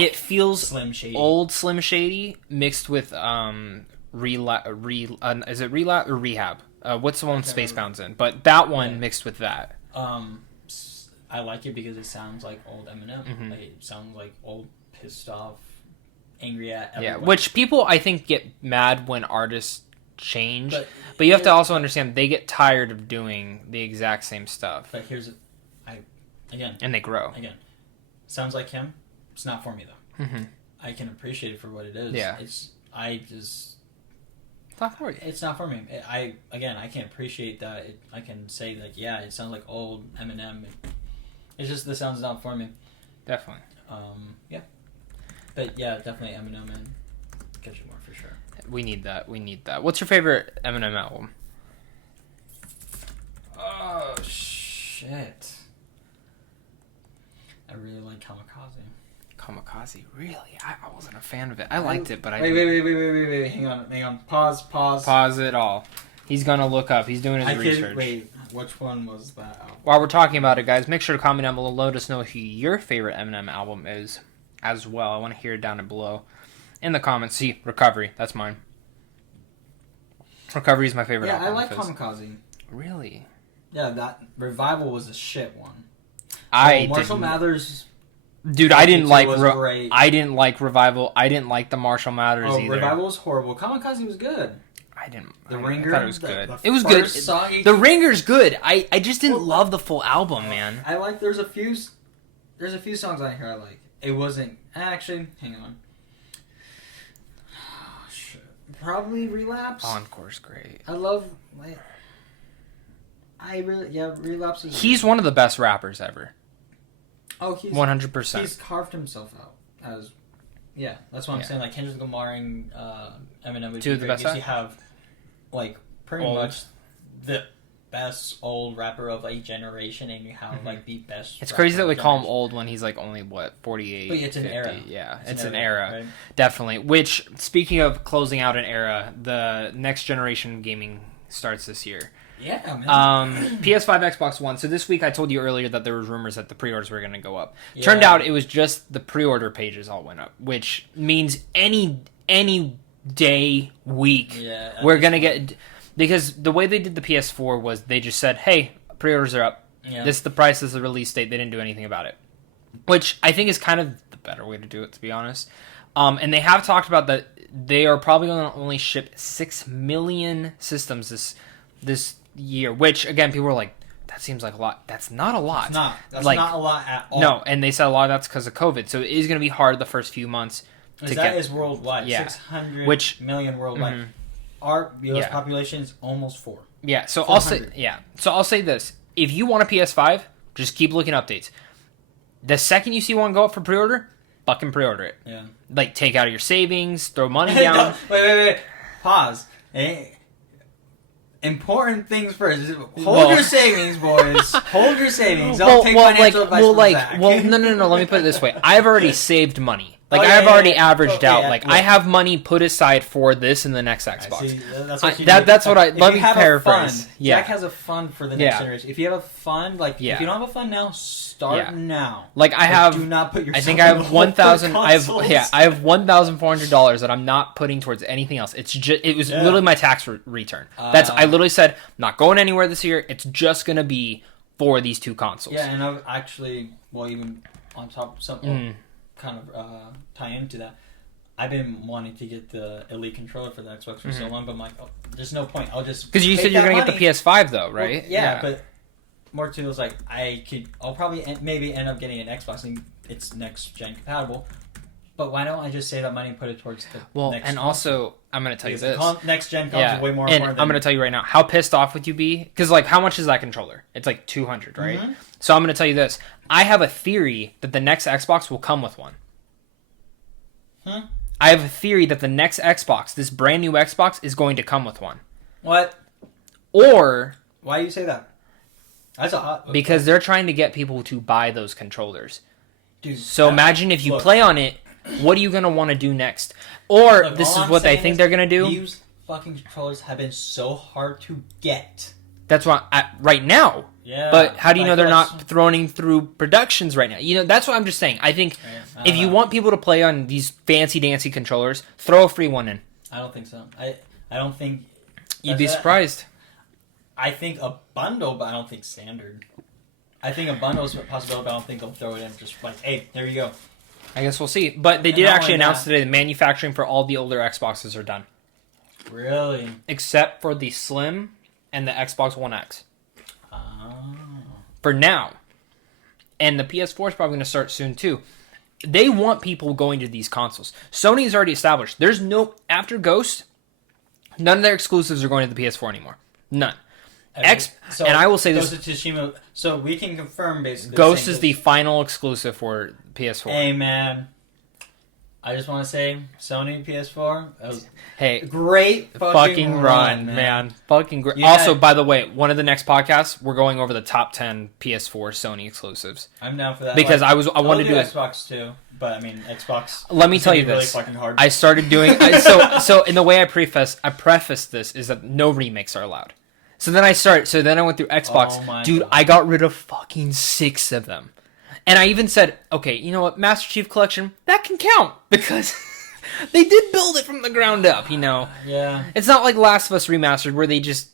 It feels Slim Shady. Old Slim Shady mixed with is it Relapse or Rehab? What's the one with Spacebound's in? But that one mixed with that. I like it because it sounds like old Eminem. Like, it sounds like old pissed off, angry at everyone. Yeah, which people I think get mad when artists change, but you have to also understand they get tired of doing the exact same stuff. But and they grow. Again, sounds like him. It's not for me though. I can appreciate it for what it is. Yeah. I just It's not for you. it's not for me. I can't appreciate that. I can say like, yeah, it sounds like old Eminem. It's just the sound's not for me. Definitely. Yeah, but yeah, definitely Eminem and Kendrick Lamar for sure. We need that. What's your favorite Eminem album? Oh shit! I really like Kamikaze. Kamikaze, really? I wasn't a fan of it. I liked it, but I wait. Hang on. Pause. Pause it all. He's gonna look up. He's doing his research. Wait, which one was that album? While we're talking about it, guys, make sure to comment down below. Let us know who your favorite Eminem album is as well. I want to hear it down below in the comments. See, Recovery. That's mine. Recovery is my favorite album. Yeah, I like Kamikaze. Really? Yeah, that Revival was a shit one. Marshall Mathers. Dude, I didn't like. Great. I didn't like Revival. I didn't like the Marshall Mathers either. Revival was horrible. Kamikaze was good. I didn't. The Ringer. I thought it was good. The it was good. song, the Ringer's good. I just didn't love the full album, man. I like. There's a few songs on here I like. It wasn't actually. Hang on. Oh, shit. Probably Relapse. Encore's great. I love. Relapse is. He's one of the best rappers ever. Oh, he's 100%. He's carved himself out as. Yeah, that's what I'm saying. Like Kendrick Lamar and Eminem would two be of the great best. because you have, like, pretty Old. much the best old rapper of like generation, and you have like the best. It's rapper crazy that of we call him generation. old when he's like only 48. But it's an 50. era. Yeah, it's an era. Right? Definitely. Which, speaking of closing out an era, the next generation gaming starts this year. Yeah, man. PS5, Xbox One. So this week I told you earlier that there was rumors that the pre-orders were going to go up. Yeah. Turned out it was just the pre-order pages all went up, which means any day, week, we're going to get... Because the way they did the PS4 was they just said, hey, pre-orders are up. Yeah. This is the price, this is the release date. They didn't do anything about it. Which I think is kind of the better way to do it, to be honest. And they have talked about that they are probably going to only ship 6 million systems this year, which again people were like, that seems like a lot. That's not a lot. It's not. That's like, not a lot at all. No, and they said a lot of that's because of COVID. So it is going to be hard the first few months. Is worldwide. Yeah. 600 million worldwide. Mm-hmm. Our U.S. population is almost 4. Yeah. So 400. I'll say this: if you want a PS5, just keep looking at updates. The second you see one go up for pre-order, fucking pre-order it. Yeah. Like take out of your savings, throw money down. Wait. Pause. Important things first. Hold your savings, boys. Hold your savings. Don't take financial advice from Zach. No. Let me put it this way. I've already saved money. Like, I've already averaged out. Like, I have money put aside for this and the next Xbox. See, that's what you that's what I... Let me paraphrase. Yeah. Zach has a fund for the next generation. If you have a fund, like, if you don't have a fund now, start now. Like, I have... Do not put yourself I think I have 1,000... I have $1,400 that I'm not putting towards anything else. It's just... It was literally my tax return. I literally said, I'm not going anywhere this year. It's just going to be for these two consoles. Yeah, and I've actually... Well, even on top of something... kind of tie into that. I've been wanting to get the Elite controller for the Xbox for so long, but I'm like, there's no point. I'll just because you said you're gonna get the PS5 though, right? Well, yeah, but more to it was like I'll probably maybe end up getting an Xbox and it's next gen compatible. But why don't I just save that money and put it towards the next and console? Also I'm gonna tell you this: next gen console is way more important. I'm gonna tell you right now, how pissed off would you be? Because like, how much is that controller? It's like $200, right? Mm-hmm. So I'm gonna tell you this: I have a theory that the next Xbox will come with one. I have a theory that the next Xbox, this brand new Xbox, is going to come with one. What? Or why do you say that? That's a hot. Because they're trying to get people to buy those controllers. Dude, so imagine if you play on it, what are you gonna want to do next? Or this is what they think they're gonna do. These fucking controllers have been so hard to get. That's why right now. Yeah. But how do you know they're not throwing through productions right now? You know, that's what I'm just saying. I think if you want people to play on these fancy dancy controllers, throw a free one in. I don't think so. I don't think you'd be surprised. I think a bundle, but I don't think standard. I think a bundle is a possibility, but I don't think they'll throw it in just like, hey, there you go. I guess we'll see. But they did actually announce today the manufacturing for all the older Xboxes are done. Really? Except for the Slim and the Xbox One X. For now. And the PS4 is probably going to start soon too. they want people going to these consoles. Sony's already established. There's no after Ghost, none of their exclusives are going to the PS4 anymore. None. So and I will say Ghost this: of Tsushima. So we can confirm basically. Ghost is the final exclusive for PS4. Hey man, I just want to say Sony PS4. That was Hey, great fucking run, man. Fucking great. Yeah. Also, by the way, one of the next podcasts we're going over the top 10 PS4 Sony exclusives. I'm down for that Because I wanted to do Xbox too, but I mean Xbox. Let me tell you really this: fucking hard. I started doing so. In the way I preface this is that no remakes are allowed. So then I went through Xbox. Oh my Dude, God. I got rid of fucking 6 of them. And I even said, okay, you know what, Master Chief Collection, that can count. Because they did build it from the ground up, you know. Yeah. It's not like Last of Us Remastered where they just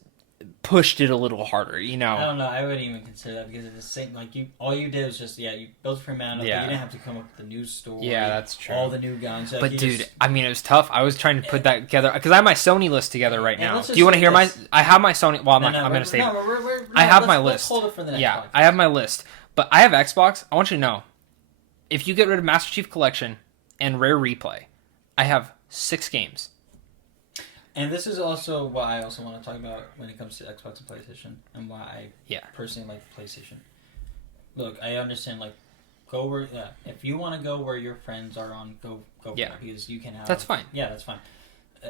pushed it a little harder, you know. I don't know. I wouldn't even consider that because it's the same. Like all you did was just you built from ground up. Yeah. You didn't have to come up with the new story. Yeah, that's true. All the new guns. Like, But you dude, just, I mean, it was tough. I was trying to put that together because I have my Sony list together right And now. let's Do just you want to say hear this. I have my Sony. Well, I'm no, going to say. I have my Let's list. hold it for the next Yeah, podcast. I have my list. But I have Xbox. I want you to know, if you get rid of Master Chief Collection and Rare Replay, I have 6 games. And this is also what I also want to talk about when it comes to Xbox and PlayStation, and why I personally like PlayStation. Look, I understand go where if you want to go where your friends are on, go for it, because you can have. That's fine. Yeah, that's fine.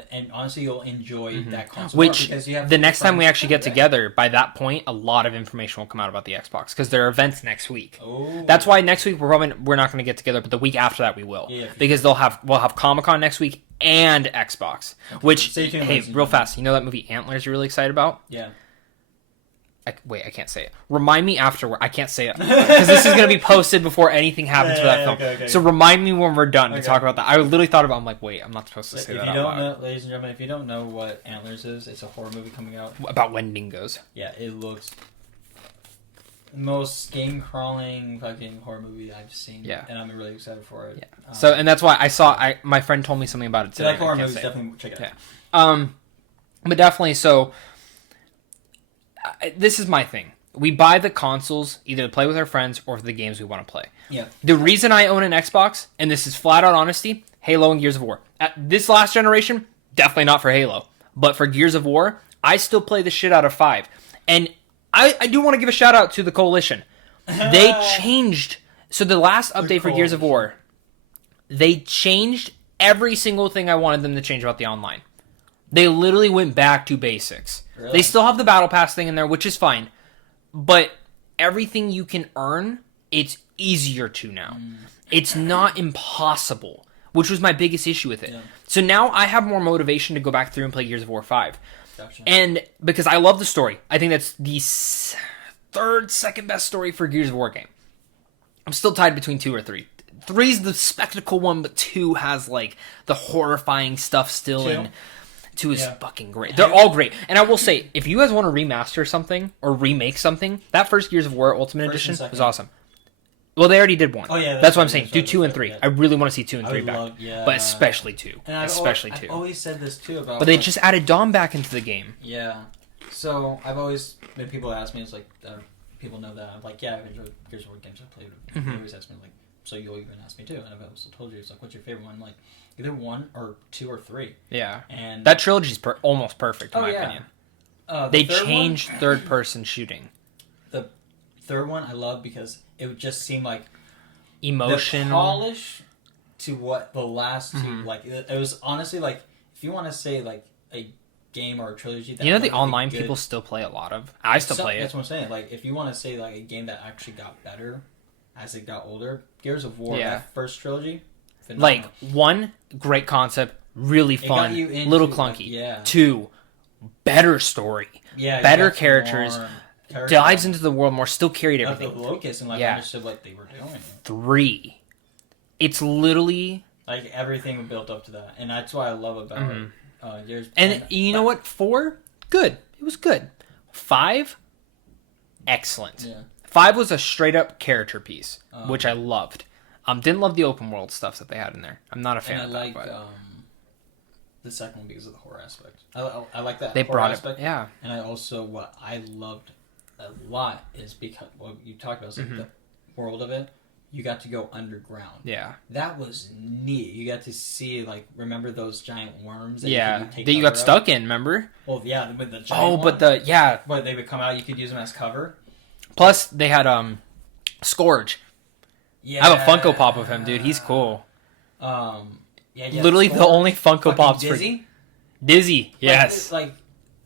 And honestly, you'll enjoy that console. Which because you have the next time we actually get together. together, by that point, a lot of information will come out about the Xbox because there are events next week. Oh. That's why next week we're not going to get together, but the week after that we will, because we'll have Comic-Con next week and Xbox. Which Stay tuned, hey, ladies and real gentlemen. fast, you know that movie Antlers you're really excited about? Yeah. Wait, I can't say it. Remind me afterward. I can't say it because this is going to be posted before anything happens for that film. Okay. So remind me when we're done to talk about that. I literally thought about. I'm like, wait, I'm not supposed to say that out loud. Ladies and gentlemen, if you don't know what Antlers is, it's a horror movie coming out. About Wendigos. Yeah, it looks the most skin crawling fucking horror movie I've seen. Yeah, and I'm really excited for it. Yeah. So and that's why my friend told me something about it today. Like horror movies, definitely check it out. Yeah. But definitely so. This is my thing. We buy the consoles either to play with our friends or for the games we want to play. Yeah. The reason I own an Xbox, and this is flat out honesty, Halo and Gears of War. At this last generation, definitely not for Halo. But for Gears of War, I still play the shit out of 5. And I do want to give a shout out to the Coalition. They changed. So the last update for Gears of War, they changed every single thing I wanted them to change about the online. They literally went back to basics. Really? They still have the Battle Pass thing in there, which is fine. But everything you can earn, it's easier to now. It's not impossible, which was my biggest issue with it. Yeah. So now I have more motivation to go back through and play Gears of War 5. Gotcha. And because I love the story. I think that's the second best story for Gears of War game. I'm still tied between 2 or 3. 3's the spectacle one, but 2 has like the horrifying stuff still in. 2 is fucking great. They're all great. And I will say, if you guys want to remaster something or remake something, that first Gears of War Ultimate Edition was awesome. Well, they already did 1. Oh, yeah. That's what I'm saying. Do 2 and 3. Yeah. I really want to see 2 and 3 back. But especially 2. And I've always said this too about... But they just added Dom back into the game. Yeah. So, I've always... When people ask me, it's like... people know that. I'm like, yeah, I've enjoyed Gears of War games I've played. They always ask me, like... So you'll even ask me too. And I've also told you, it's like, what's your favorite one? Like, either 1 or 2 or 3. Yeah. And that trilogy's almost perfect, in my opinion. They changed third-person shooting. The third one I love because it would just seem like emotional, the polish to what the last two like. It was honestly like, if you want to say like a game or a trilogy that the online people still play a lot of. I still play it. That's what I'm saying. Like, if you want to say like a game that actually got better as it got older, Gears of War, that first trilogy, phenomenal. Like 1, great concept, really fun, little clunky. 2, better story, better characters, dives into the world more, still carried everything. The locust and understood what they were doing. 3, it's literally like everything built up to that, and that's what I love about Gears. And you know what? 4, good. It was good. 5, excellent. Yeah. 5 was a straight up character piece, which I loved. Didn't love the open world stuff that they had in there. I'm not a fan of that. I like the second one because of the horror aspect. I like that. They horror brought aspect. it, yeah. And I also what I loved a lot is because what you talked about is like the world of it. you got to go underground. Yeah. That was neat. You got to see, like, remember those giant worms? That you got stuck in, remember? Well, yeah, with the giant but But they would come out, you could use them as cover. Plus, they had, Scourge. Yeah. I have a Funko Pop of him, dude. He's cool. Literally Scourge, the only Funko Pops Dizzy? for... Dizzy, yes. Like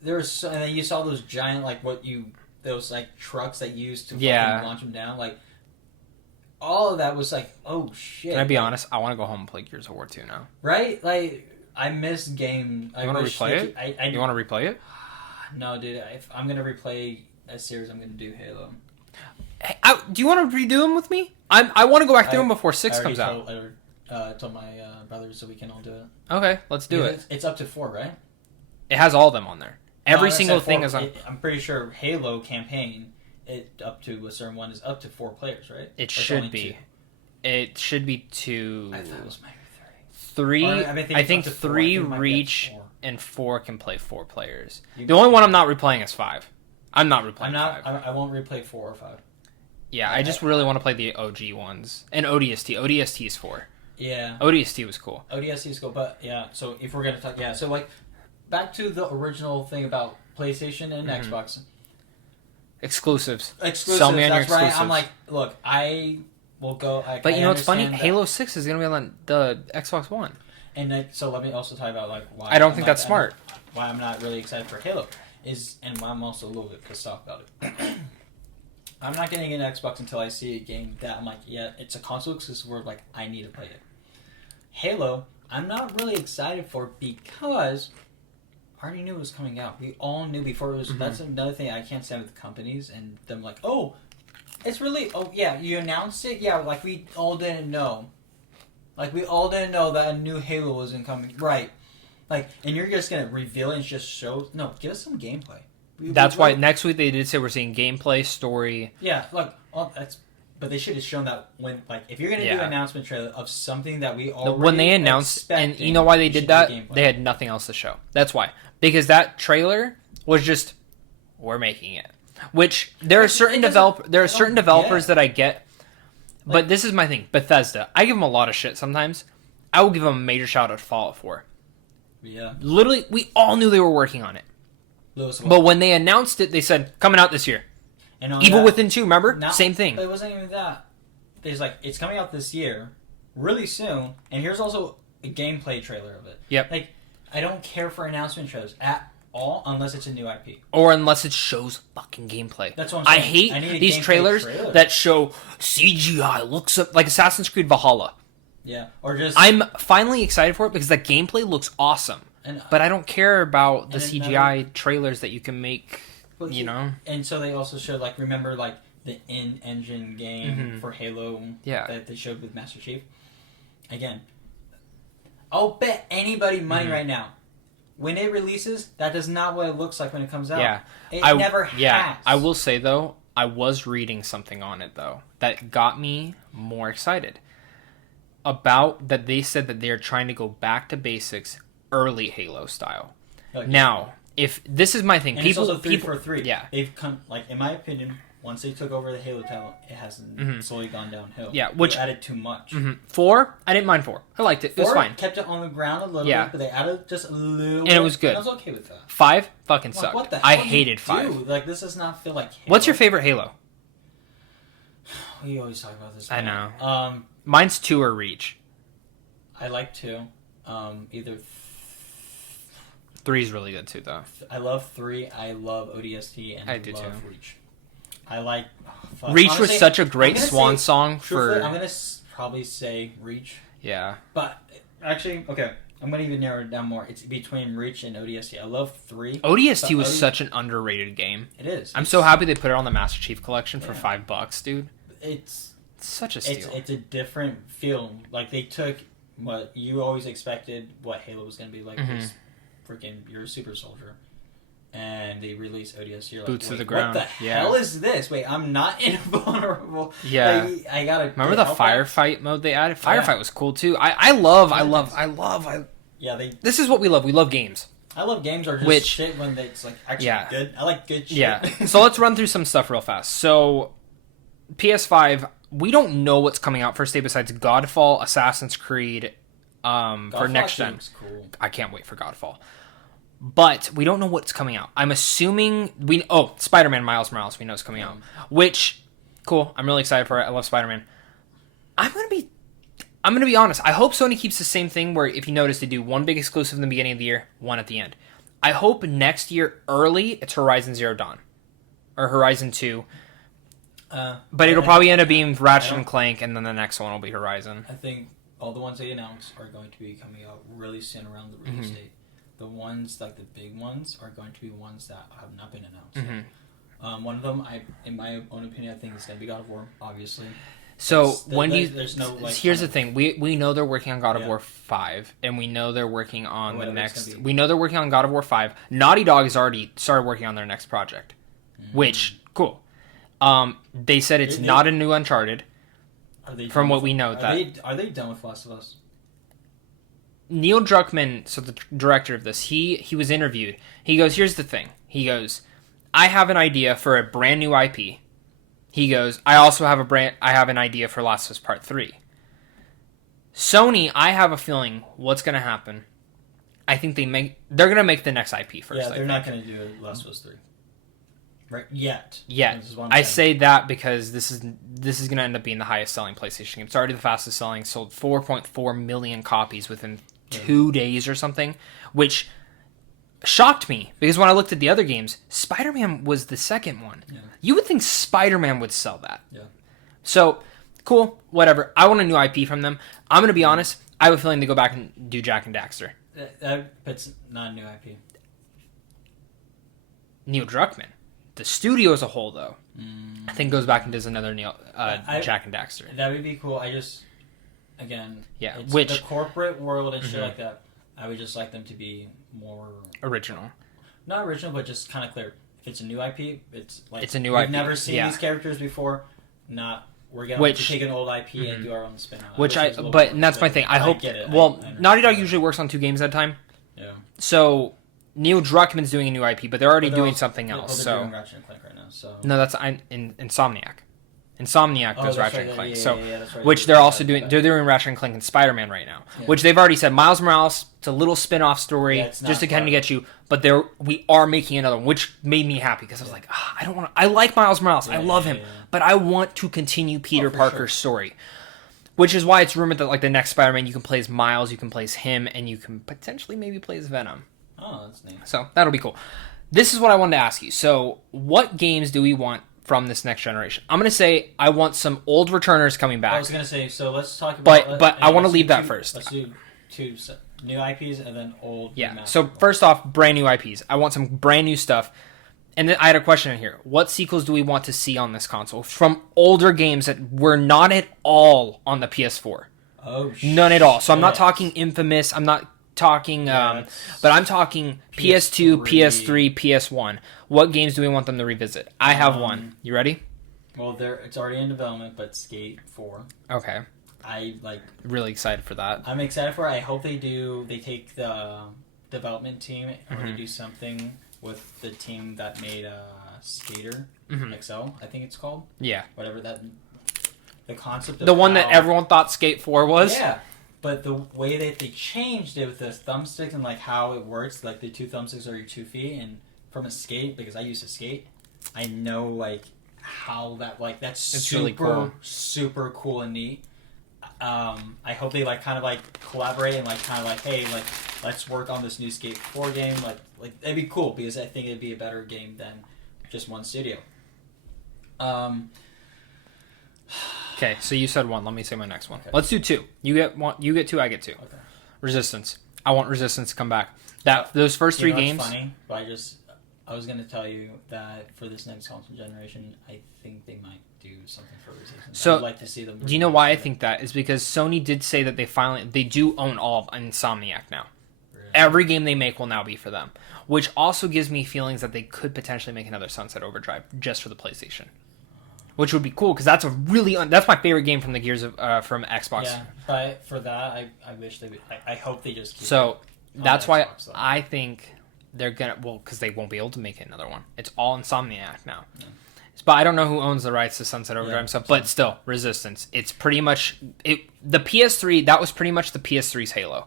there's, and then you saw those giant, those, like, trucks that you used to launch them down, like... All of that was like, oh shit. Can I be honest? I want to go home and play Gears of War 2 now. Right? Like, I miss games. You want to replay it? You want to replay it? No, dude. If I'm going to replay a series, I'm going to do Halo. Hey, do you want to redo them with me? I want to go back through them before 6 comes out. I told my brothers so we can all do it. Okay, let's do it. It's up to 4, right? It has all of them on there. Every single thing is on... I'm pretty sure Halo campaign... It up to a certain one is up to 4 players, right? It should be. 2. It should be 2. I thought it was maybe 3. 3. I think 3 Reach and 4 can play 4 players. The only one I'm not replaying is 5. I'm not replaying 5. I won't replay 4 or 5. Yeah, I just really want to play the OG ones and ODST. ODST is 4. Yeah. ODST was cool. ODST is cool, but yeah. So if we're gonna talk, so like back to the original thing about PlayStation and Xbox. Exclusives. Sell me on your exclusives. Right. I'm like, look, I will go. But you know what's funny? Halo 6 is going to be on the Xbox One. And so let me also talk about like why I don't think that's smart. Why I'm not really excited for Halo and why I'm also a little bit pissed off about it. I'm not getting an Xbox until I see a game that I'm like, yeah, it's a console exclusive where like I need to play it. Halo, I'm not really excited for because I already knew it was coming out. We all knew before it was. Mm-hmm. That's another thing I can't stand with companies and them like, oh, it's really. Oh yeah, you announced it. Yeah, like we all didn't know. Like we all didn't know that a new Halo wasn't coming. Right. Like, and you're just gonna reveal it and just show. No, give us some gameplay. That's why next week they did say we're seeing gameplay, story. Yeah, look, that's. But they should have shown that when, like, if you're gonna do an announcement trailer of something that we already when they announced, and you know why they did that? They had nothing else to show. That's why, because that trailer was just we're making it. Which there are certain developers that I get, but this is my thing. Bethesda, I give them a lot of shit sometimes. I will give them a major shout out to Fallout 4. Yeah, literally, we all knew they were working on it. But when they announced it, they said coming out this year. And Evil Within 2, remember? Same thing. But it wasn't even that. There's like, it's coming out this year, really soon, and here's also a gameplay trailer of it. Yep. Like, I don't care for announcement trailers at all unless it's a new IP. Or unless it shows fucking gameplay. That's what I'm saying. I hate these trailers that show CGI, looks up like Assassin's Creed Valhalla. Yeah. Or just... I'm finally excited for it because the gameplay looks awesome. But I don't care about the CGI trailers that you can make... Well, you know, and so they also showed like remember like the in-engine game for Halo that they showed with Master Chief. Again, I'll bet anybody money right now when it releases that is not what it looks like when it comes out. Yeah, it never has. Yeah, I will say though, I was reading something on it though that got me more excited about that. They said that they are trying to go back to basics, early Halo style. Now. If this is my thing, and people, it's also 3 for 3. Yeah, they've come like in my opinion. Once they took over the Halo talent, it hasn't slowly gone downhill. Yeah, which they added too much. 4, I didn't mind 4. I liked it. It was fine. Kept it on the ground a little bit, but they added just a little. And it was good. I was okay with that. 5 fucking sucked. What the hell I hated 5. Like this does not feel like. Halo. What's your favorite Halo? We always talk about this. I know. Mine's 2 or Reach. I like 2. Either. 3 is really good too, though. I love 3. I love ODST, and I do love too. Reach. I like Reach. Honestly, was such a great swan song for. I'm gonna probably say Reach. Yeah. But actually, okay, I'm gonna even narrow it down more. It's between Reach and ODST. I love 3. ODST was such an underrated game. It is. I'm so happy they put it on the Master Chief Collection for $5, dude. It's such a steal. It's a different feel. Like they took what you always expected, what Halo was gonna be like. This freaking, you're a super soldier, and they release ODS. You're like, boots to the ground. What the hell is this? Wait, I'm not invulnerable. Yeah, like, I gotta remember the firefight mode they added. Firefight was cool too. I love. Yeah, This is what we love. We love games. I love games are just shit when it's like actually good. I like good shit. Yeah. So let's run through some stuff real fast. So PS5, we don't know what's coming out first day besides Godfall, Assassin's Creed, for Godfall next gen. Cool. I can't wait for Godfall. But we don't know what's coming out. I'm assuming Spider-Man Miles Morales we know is coming out. Which, cool. I'm really excited for it. I love Spider-Man. I'm gonna be honest. I hope Sony keeps the same thing where if you notice they do one big exclusive in the beginning of the year, one at the end. I hope next year early it's Horizon Zero Dawn. Or Horizon 2. But it'll probably end up being Ratchet and Clank, and then the next one will be Horizon. I think all the ones they announced are going to be coming out really soon around the release date. The ones, like the big ones, are going to be ones that have not been announced. One of them, in my own opinion, I think is going to be God of War, obviously. So there's no, like, here's the thing. We know they're working on God of War 5, and we know they're working on the next. We know they're working on God of War 5. Naughty Dog has already started working on their next project, which cool. They said it's not a new Uncharted. From what we know, are they done with Last of Us? Neil Druckmann, so the director of this, he was interviewed. He goes, "Here's the thing." He goes, "I have an idea for a brand new IP." He goes, "I also have an idea for Last of Us Part 3. Sony, I have a feeling what's going to happen. I think they're going to make the next IP first. Yeah, they're not going to do Last of Us 3. Right, yet. I say that because this is going to end up being the highest selling PlayStation game. It's already the fastest selling, sold 4.4 million copies within 2 days or something, which shocked me because when I looked at the other games, Spider-Man was the second one. Yeah. You would think Spider-Man would sell that. Yeah. So, cool, whatever. I want a new IP from them. I'm going to be honest, I have a feeling they go back and do Jak and Daxter. It's not a new IP. Neil Druckmann. The studio as a whole, though, I think goes back and does another Jak and Daxter. That would be cool. Again, it's which the corporate world and shit like that. I would just like them to be more original. Not original, but just kind of clear. If it's a new IP, it's a new IP. We've never seen these characters before. We're gonna take an old IP and do our own spin-off. And that's my thing. I hope. Naughty Dog usually works on 2 games at a time. Yeah. So Neil Druckmann's doing a new IP, but they're already doing something else. They're doing Ratchet and Clank right now. So no, that's Insomniac. Insomniac does Ratchet and Clank. That's right. Which they're also doing. They're doing Ratchet and Clank and Spider-Man right now. Yeah. Which they've already said Miles Morales. It's a little spin-off story just to kind of get you. But we are making another one, which made me happy because I was like, I don't want. I like Miles Morales. I love him, but I want to continue Peter Parker's story. Which is why it's rumored that like the next Spider-Man, you can play as Miles, you can play as him, and you can potentially maybe play as Venom. Oh, that's neat. So that'll be cool. This is what I wanted to ask you. So, what games do we want from this next generation? I'm going to say I want some old returners coming back. I was going to say, so let's talk about... But I want to leave that first. Let's do 2 new IPs and then old... Yeah, so first off, brand new IPs. I want some brand new stuff. And then I had a question in here. What sequels do we want to see on this console from older games that were not at all on the PS4? Oh, shit. None at all. So I'm not talking Infamous. I'm not talking... but I'm talking PS2, PS3, PS1. What games do we want them to revisit? I have one. You ready? Well, it's already in development, but Skate 4. Okay. Really excited for that. I'm excited for it. I hope they take the development team and really do something with the team that made Skater XL, I think it's called. Yeah. Whatever that... The concept of the one that everyone thought Skate 4 was? Yeah. But the way that they changed it with the thumbsticks and like how it works, like the 2 thumbsticks are your 2 feet, and from a skate, because I used to skate, I know like how that that's really cool. Super cool and neat. I hope they kind of collaborate and kind of hey, let's work on this new Skate 4 game. Like it'd be cool because I think it'd be a better game than just one studio. Okay, so you said 1. Let me say my next one. Okay. Let's do 2. You get 1. You get 2. I get 2. Okay. Resistance. I want Resistance to come back. Those first 3 games. It's funny, but I was going to tell you that for this next console generation, I think they might do something for Resistance. So, I'd like to see them. Do you know why I think that? Is because Sony did say that they do own all of Insomniac now. Really? Every game they make will now be for them, which also gives me feelings that they could potentially make another Sunset Overdrive just for the PlayStation. Which would be cool because that's that's my favorite game from the Gears from Xbox. Yeah, but for that, I wish they would. I hope they just keep so that's why Xbox, I think they're gonna because they won't be able to make another one. It's all Insomniac now. Yeah. But I don't know who owns the rights to Sunset Overdrive Yeah, and stuff. But still, Resistance. It's pretty much the PS3. That was pretty much the PS3's Halo.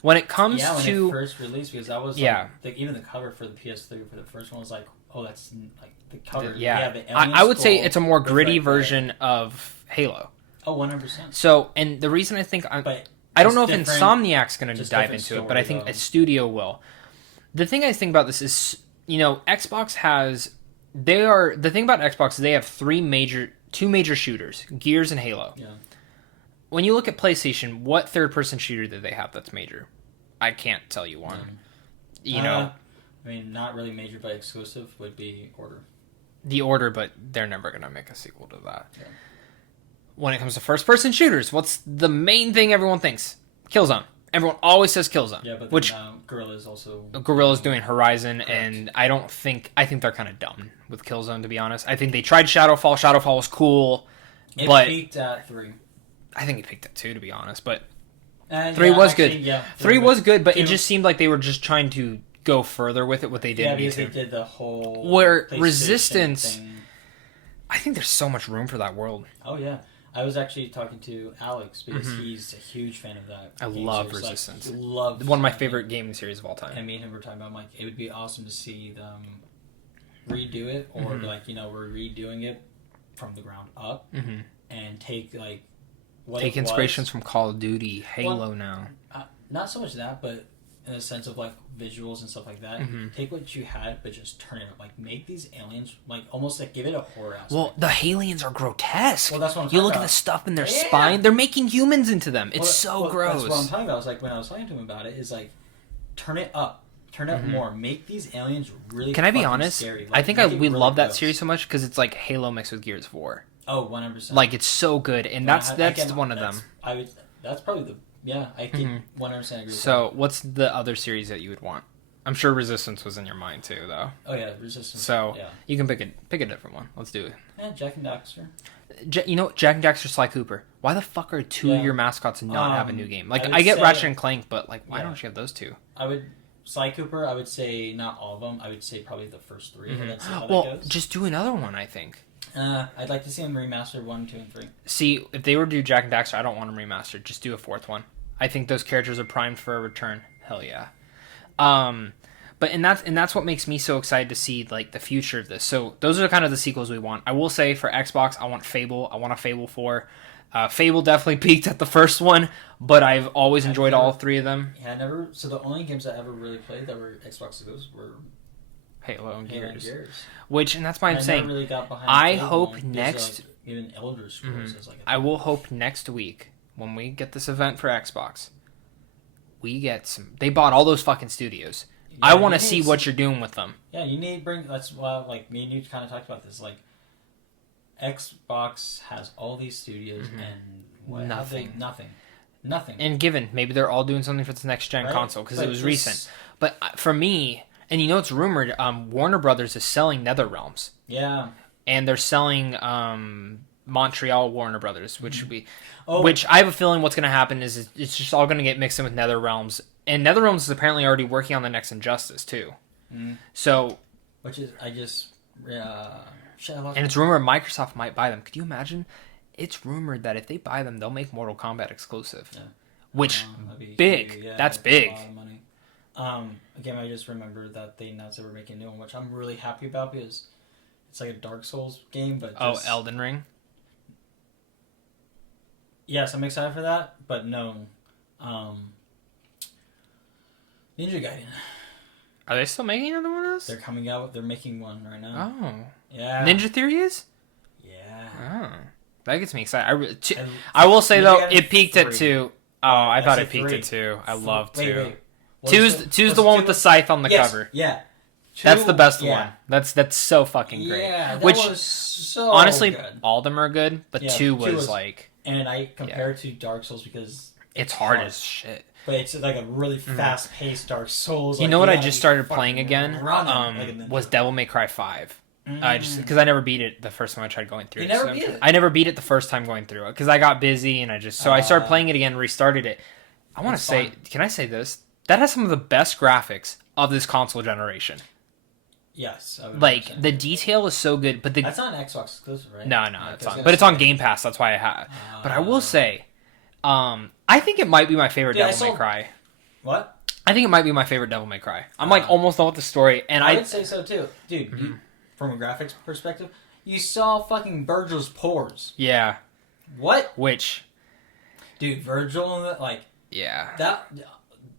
When it comes when to it first released, because that was even the cover for the PS3 for the first one was like, oh, that's like the cover. The I would say it's a more gritty version of Halo. Oh, 100%. So, and the reason I think I don't know if Insomniac's going to dive into it, but I think a studio will. The thing I think about this is, Xbox has. The thing about Xbox is they have two major shooters, Gears and Halo. Yeah. When you look at PlayStation, what third-person shooter do they have that's major? I can't tell you one. I mean, not really major, but exclusive would be Order. The Order, but they're never going to make a sequel to that. Yeah. When it comes to first-person shooters, what's the main thing everyone thinks? Killzone. Everyone always says Killzone. Yeah, but Guerrilla's also... Guerrilla's doing Horizon, Correct. and I think they're kind of dumb with Killzone, to be honest. I think they tried Shadowfall. Shadowfall was cool, but... It peaked at 3. I think it peaked at 2, to be honest, but... 3 was good. Yeah, 3 was good, but it just seemed like they were just trying to go further with it, what they didn't need to. Yeah, because they did the whole... Where PlayStation Resistance... thing. I think there's so much room for that world. Oh, yeah. I was actually talking to Alex because he's a huge fan of that. I love Resistance. One of my favorite gaming series of all time. And me and him were talking about, like, it would be awesome to see them redo it, or we're redoing it from the ground up, and take like take inspirations from Call of Duty, Halo now. Not so much that, but in the sense of like visuals and stuff like that. Take what you had, but just turn it up. Like make these aliens like almost like give it a horror aspect. Well, the aliens are grotesque. Well, that's what I'm talking about. At the stuff in their spine. They're making humans into them. It's gross. That's what I'm talking about. It's like when I was talking to him about it, is like turn it up. Turn up more. Make these aliens really. Can I be honest? Scary. Like, I think we really love that series so much because it's like Halo mixed with Gears of War. Oh, 100%. Like it's so good, and that's one of them. That's probably the. Yeah, I can 100% agree with So, what's the other series that you would want? I'm sure Resistance was in your mind, too, though. Oh, yeah, Resistance. So, you can pick a different one. Let's do it. Yeah, Jack and Daxter. Jack and Daxter, Sly Cooper. Why the fuck are two of your mascots not have a new game? Like, I get Ratchet and Clank, but, like, why don't you have those two? Sly Cooper, I would say not all of them. I would say probably the first 3. That's how well, that goes. Just do another one, I think. I'd like to see them remaster 1, 2, and 3. See, if they were to do Jack and Daxter, I don't want them remastered. Just do a 4th one. I think those characters are primed for a return. Hell yeah. But that's what makes me so excited to see like the future of this. So those are kind of the sequels we want. I will say for Xbox, I want Fable. I want a Fable 4. Fable definitely peaked at the first one, but I've always enjoyed all 3 of them. Yeah, So the only games I ever really played that were Xbox exclusives were Halo and Gears. And that's why I'm saying. Never really got behind I hope next. Like, even Elder Scrolls is like. I will hope next week when we get this event for Xbox, we get some. They bought all those fucking studios. Yeah, I want to see what you're doing with them. Yeah, you need to bring. That's why, like me and you kind of talked about this. Like, Xbox has all these studios and what, nothing. And given maybe they're all doing something for this next gen console because it was recent. But for me, and it's rumored, Warner Brothers is selling NetherRealms. Yeah, and they're selling Montreal Warner Brothers, which would be, which I have a feeling what's going to happen is it's just all going to get mixed in with NetherRealms, and NetherRealms is apparently already working on the next Injustice too. So, which is and it's rumored Microsoft might buy them. Could you imagine? It's rumored that if they buy them, they'll make Mortal Kombat exclusive, which big. Huge. Yeah, that's big. A lot of money. Again, I just remember that they announced they were making a new one, which I'm really happy about because it's like a Dark Souls game, but Elden Ring. Yes, I'm excited for that, but no. Ninja Gaiden. Are they still making another one of those? They're coming out. They're making one right now. Oh. Yeah. Ninja Theory is? Yeah. Oh. That gets me excited. I will say, though, it peaked at 2. Oh, I thought it peaked at 2. I love 2. Wait. Two's the one with the scythe on the cover. Yeah. That's the best one. That's so fucking great. Yeah, that was so honestly, good. All of them are good, but 2 was like... And I compare it to Dark Souls because... It's hard as shit. But it's like a really fast-paced Dark Souls. You know what I just started playing again? Was Devil May Cry 5. Because I never beat it the first time I tried going through it. Never beat it? I never beat it the first time going through it because I got busy and I started playing it again, restarted it. I want to say, can I say this? That has some of the best graphics of this console generation. Yes. I would Like 100% the agree. detail is so good, but That's not an Xbox exclusive, right? no, Yeah, it's 'cause on, I but it's was on gonna say- Game Pass. That's why I have. But I will say, I think it might be my favorite Dude, I Devil May saw- Cry. What? I think it might be my favorite Devil May Cry. I'm like almost done with the story, and I would say so too, dude. Mm-hmm. You, from a graphics perspective, you saw fucking Virgil's pores. yeah, What, which dude? Virgil, like yeah. that.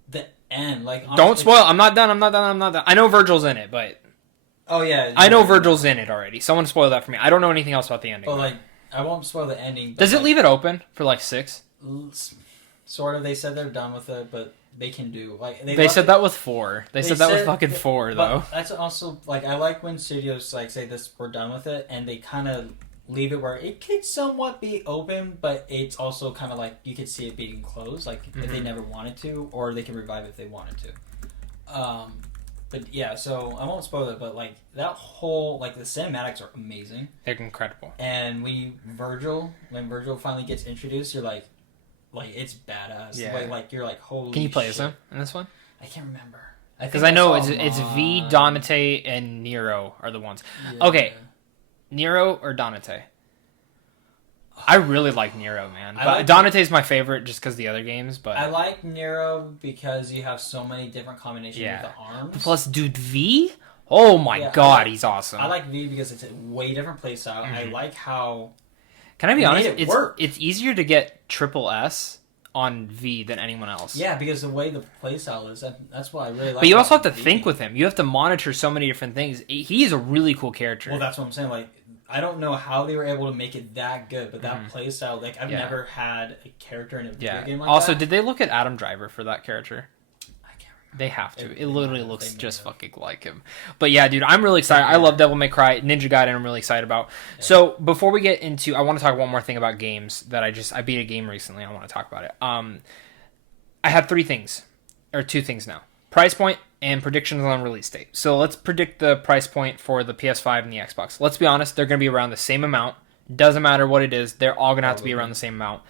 The end, like Don't honestly- spoil. I'm not done. I know Virgil's in it, but Oh yeah, I know Virgil's in it already. Someone spoiled that for me. I don't know anything else about the ending. But like, I won't spoil the ending. But Does it like, leave it open for like 6? Sort of. They said they're done with it, but they can do like They said that with 4. They said that with fucking 4 though. But that's also like I like when studios like say this we're done with it, and they kind of leave it where it could somewhat be open, but it's also kind of like you could see it being closed, like if they never wanted to, or they can revive it if they wanted to. But yeah, so I won't spoil it, but like that whole like the cinematics are amazing, They're incredible. and when Virgil finally gets introduced, you're like it's badass. Yeah. Like you're like holy. Can you play shit. as him in this one? I can't remember. Because I know saw it's him V, on- Donate, and Nero are the ones. Yeah. Okay. Nero or Donate? I really like Nero, man. I But like- Donate's my favorite just because the other games. But I like Nero because you have so many different combinations Yeah. with the arms. plus, dude, V. Oh my Yeah, god, he's awesome. I like V because it's a way different playstyle. I like how Can I be It honest? made it work. It's easier to get triple S on V than anyone else. because the way the playstyle is, that's what I really like. But you also have about to V. think with him. You have to monitor so many different things. He's a really cool character. Well, that's what I'm saying. Like, I don't know how they were able to make it that good, but that playstyle, like, I've Yeah. never had a character in a video yeah. game like Also, that. did they look at Adam Driver for that character? I can't remember. They have to. They It literally might have. looks They may just have. fucking like him. But yeah, dude, I'm really excited. I love Devil May Cry. Ninja Gaiden, I'm really excited about. Yeah. So before we get into, I want to talk one more thing about games that I beat a game recently. I want to talk about it. I have 3 things, or 2 things now: price point and predictions on release date. So let's predict the price point for the PS5 and the Xbox. Let's be honest, they're going to be around the same amount. Doesn't matter what it is, they're all going to have to be around the same amount.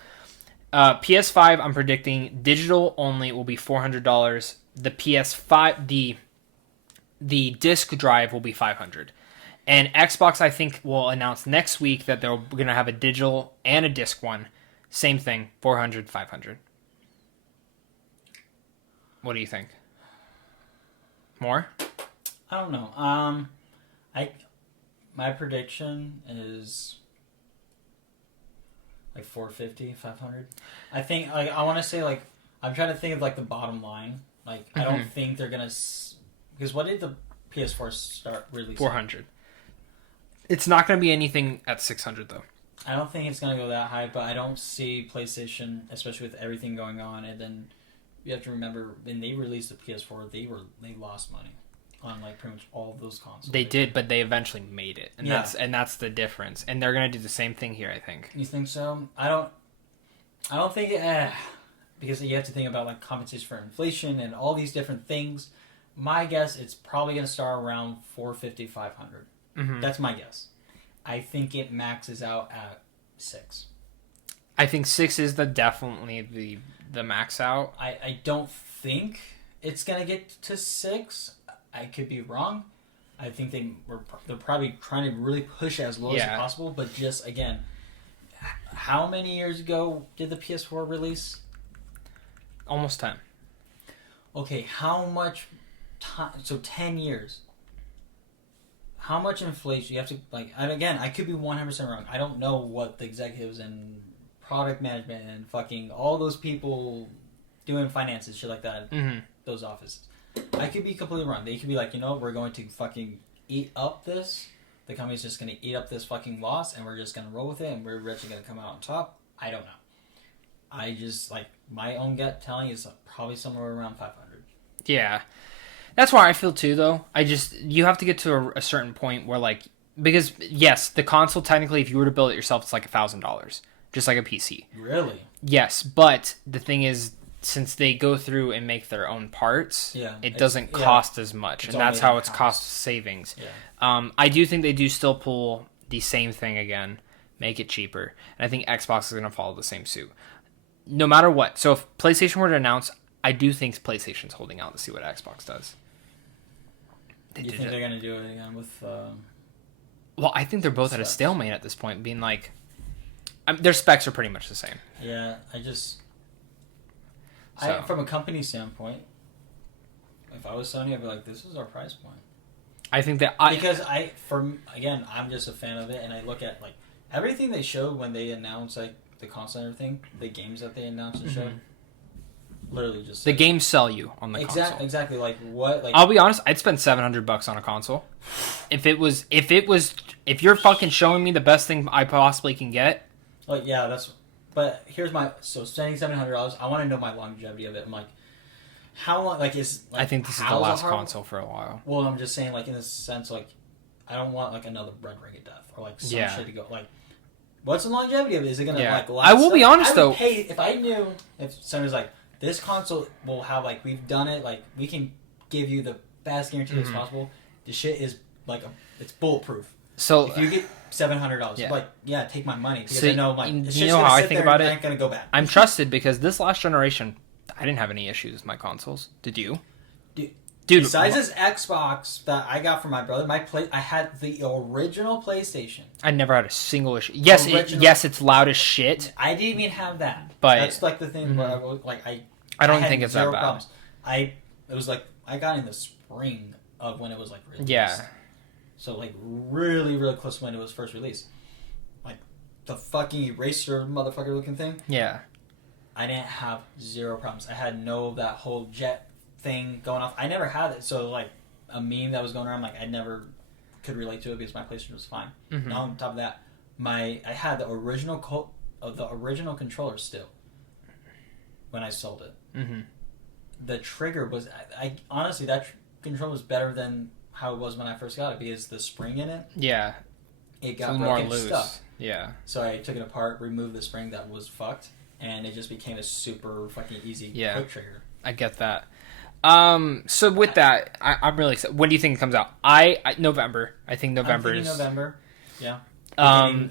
PS5, I'm predicting digital only will be $400. The PS5, the disc drive will be $500. And Xbox, I think, will announce next week that they're going to have a digital and a disc one. Same thing, $400, $500. What do you think? More? I don't know. My prediction is like 450, 500. I think like I want to say like I'm trying to think of like the bottom line. Like I don't think they're gonna because what did the PS4 start releasing? 400. It's not going to be anything at 600 though. I don't think it's gonna go that high, but I don't see PlayStation, especially with everything going on. And then you have to remember when they released the PS4, they lost money on like pretty much all of those consoles. They did, but they eventually made it, and Yeah. that's the difference. And they're going to do the same thing here, I think. You think so? I don't think because you have to think about like compensation for inflation and all these different things. My guess it's probably going to start around 450, 500. Mm-hmm. That's my guess. I think it maxes out at 6. I think 6 is definitely the max out. I don't think it's going to get to 6. I could be wrong. I think they're probably trying to really push it as low as Yeah. possible, but just again, how many years ago did the PS4 release? Almost 10. Okay, how much time? So 10 years. How much inflation you have to like? And again, I could be 100% wrong. I don't know what the executives and product management and fucking all those people doing finances, shit like that, Mm-hmm. those offices. I could be completely wrong. They could be like, we're going to fucking eat up this. The company's just going to eat up this fucking loss, and we're just going to roll with it, and we're actually going to come out on top. I don't know. I just like my own gut telling is probably somewhere around 500. Yeah. That's why I feel too, though. You have to get to a certain point where, like, because, yes, the console, technically, if you were to build it yourself, it's like $1,000, just like a PC. Really? Yes, but the thing is, since they go through and make their own parts, it doesn't cost as much, and that's how it's cost savings. Yeah. I do think they do still pull the same thing again, make it cheaper, and I think Xbox is going to follow the same suit. No matter what. So if PlayStation were to announce, I do think PlayStation's holding out to see what Xbox does. They You did think it. they're gonna do it again with? Well, I think they're both at a Specs. stalemate at this point, being like, their specs are pretty much the same. Yeah, So. from a company standpoint, if I was Sony, I'd be like, this is our price point. I think that Because I'm just a fan of it, and I look at like everything they showed when they announced like the console and everything, the games that they announced and showed, literally just the games sell you on the console. Exactly. Like what? Like I'll be honest, I'd spend $700 on a console. If you're fucking showing me the best thing I possibly can get. like yeah, that's. But here's spending $700, I want to know my longevity of it. I'm like, how long? Like is like I think this is the how's a last hard- console for a while. Well, I'm just saying, like in a sense, like I don't want like another Red Ring of Death or like some shit to go like. What's the longevity of it? Is it gonna like last? I will be honest though. Pay, if I knew if Sony's like this console will have like we've done it, like we can give you the best guarantee as possible. The shit is like it's bulletproof. So if you get $700, Yeah. like take my money because So I know like you it's know just how gonna I sit think there about and it? ain't gonna go bad. I'm trusted because this last generation, I didn't have any issues with my consoles. Did you? Dude, Besides this Xbox that I got from my brother, I had the original PlayStation. I never had a single issue. Yes, Original- yes, it's loud as shit. I didn't even have that. But- that's like the thing where I don't had think it's that zero bad. problems. It was like I got in the spring of when it was like released. Yeah. So like really, really close to when it was first released. Like the fucking eraser motherfucker looking thing. Yeah. I didn't have zero problems. I had that whole jet thing going off. I never had it. So like a meme that was going around, like I never could relate to it because my PlayStation was fine. Mhm. Now on top of that, I had the original controller still when I sold it. Mm-hmm. The trigger was I honestly that controller was better than how it was when I first got it because the spring in it Yeah. it got It's broken more loose. stuck. Yeah. So I took it apart, removed the spring that was fucked, and it just became a super fucking easy quick trigger. I get that. So with that, I'm really excited. When do you think it comes out? November. I think November I'm is thinking November. Yeah.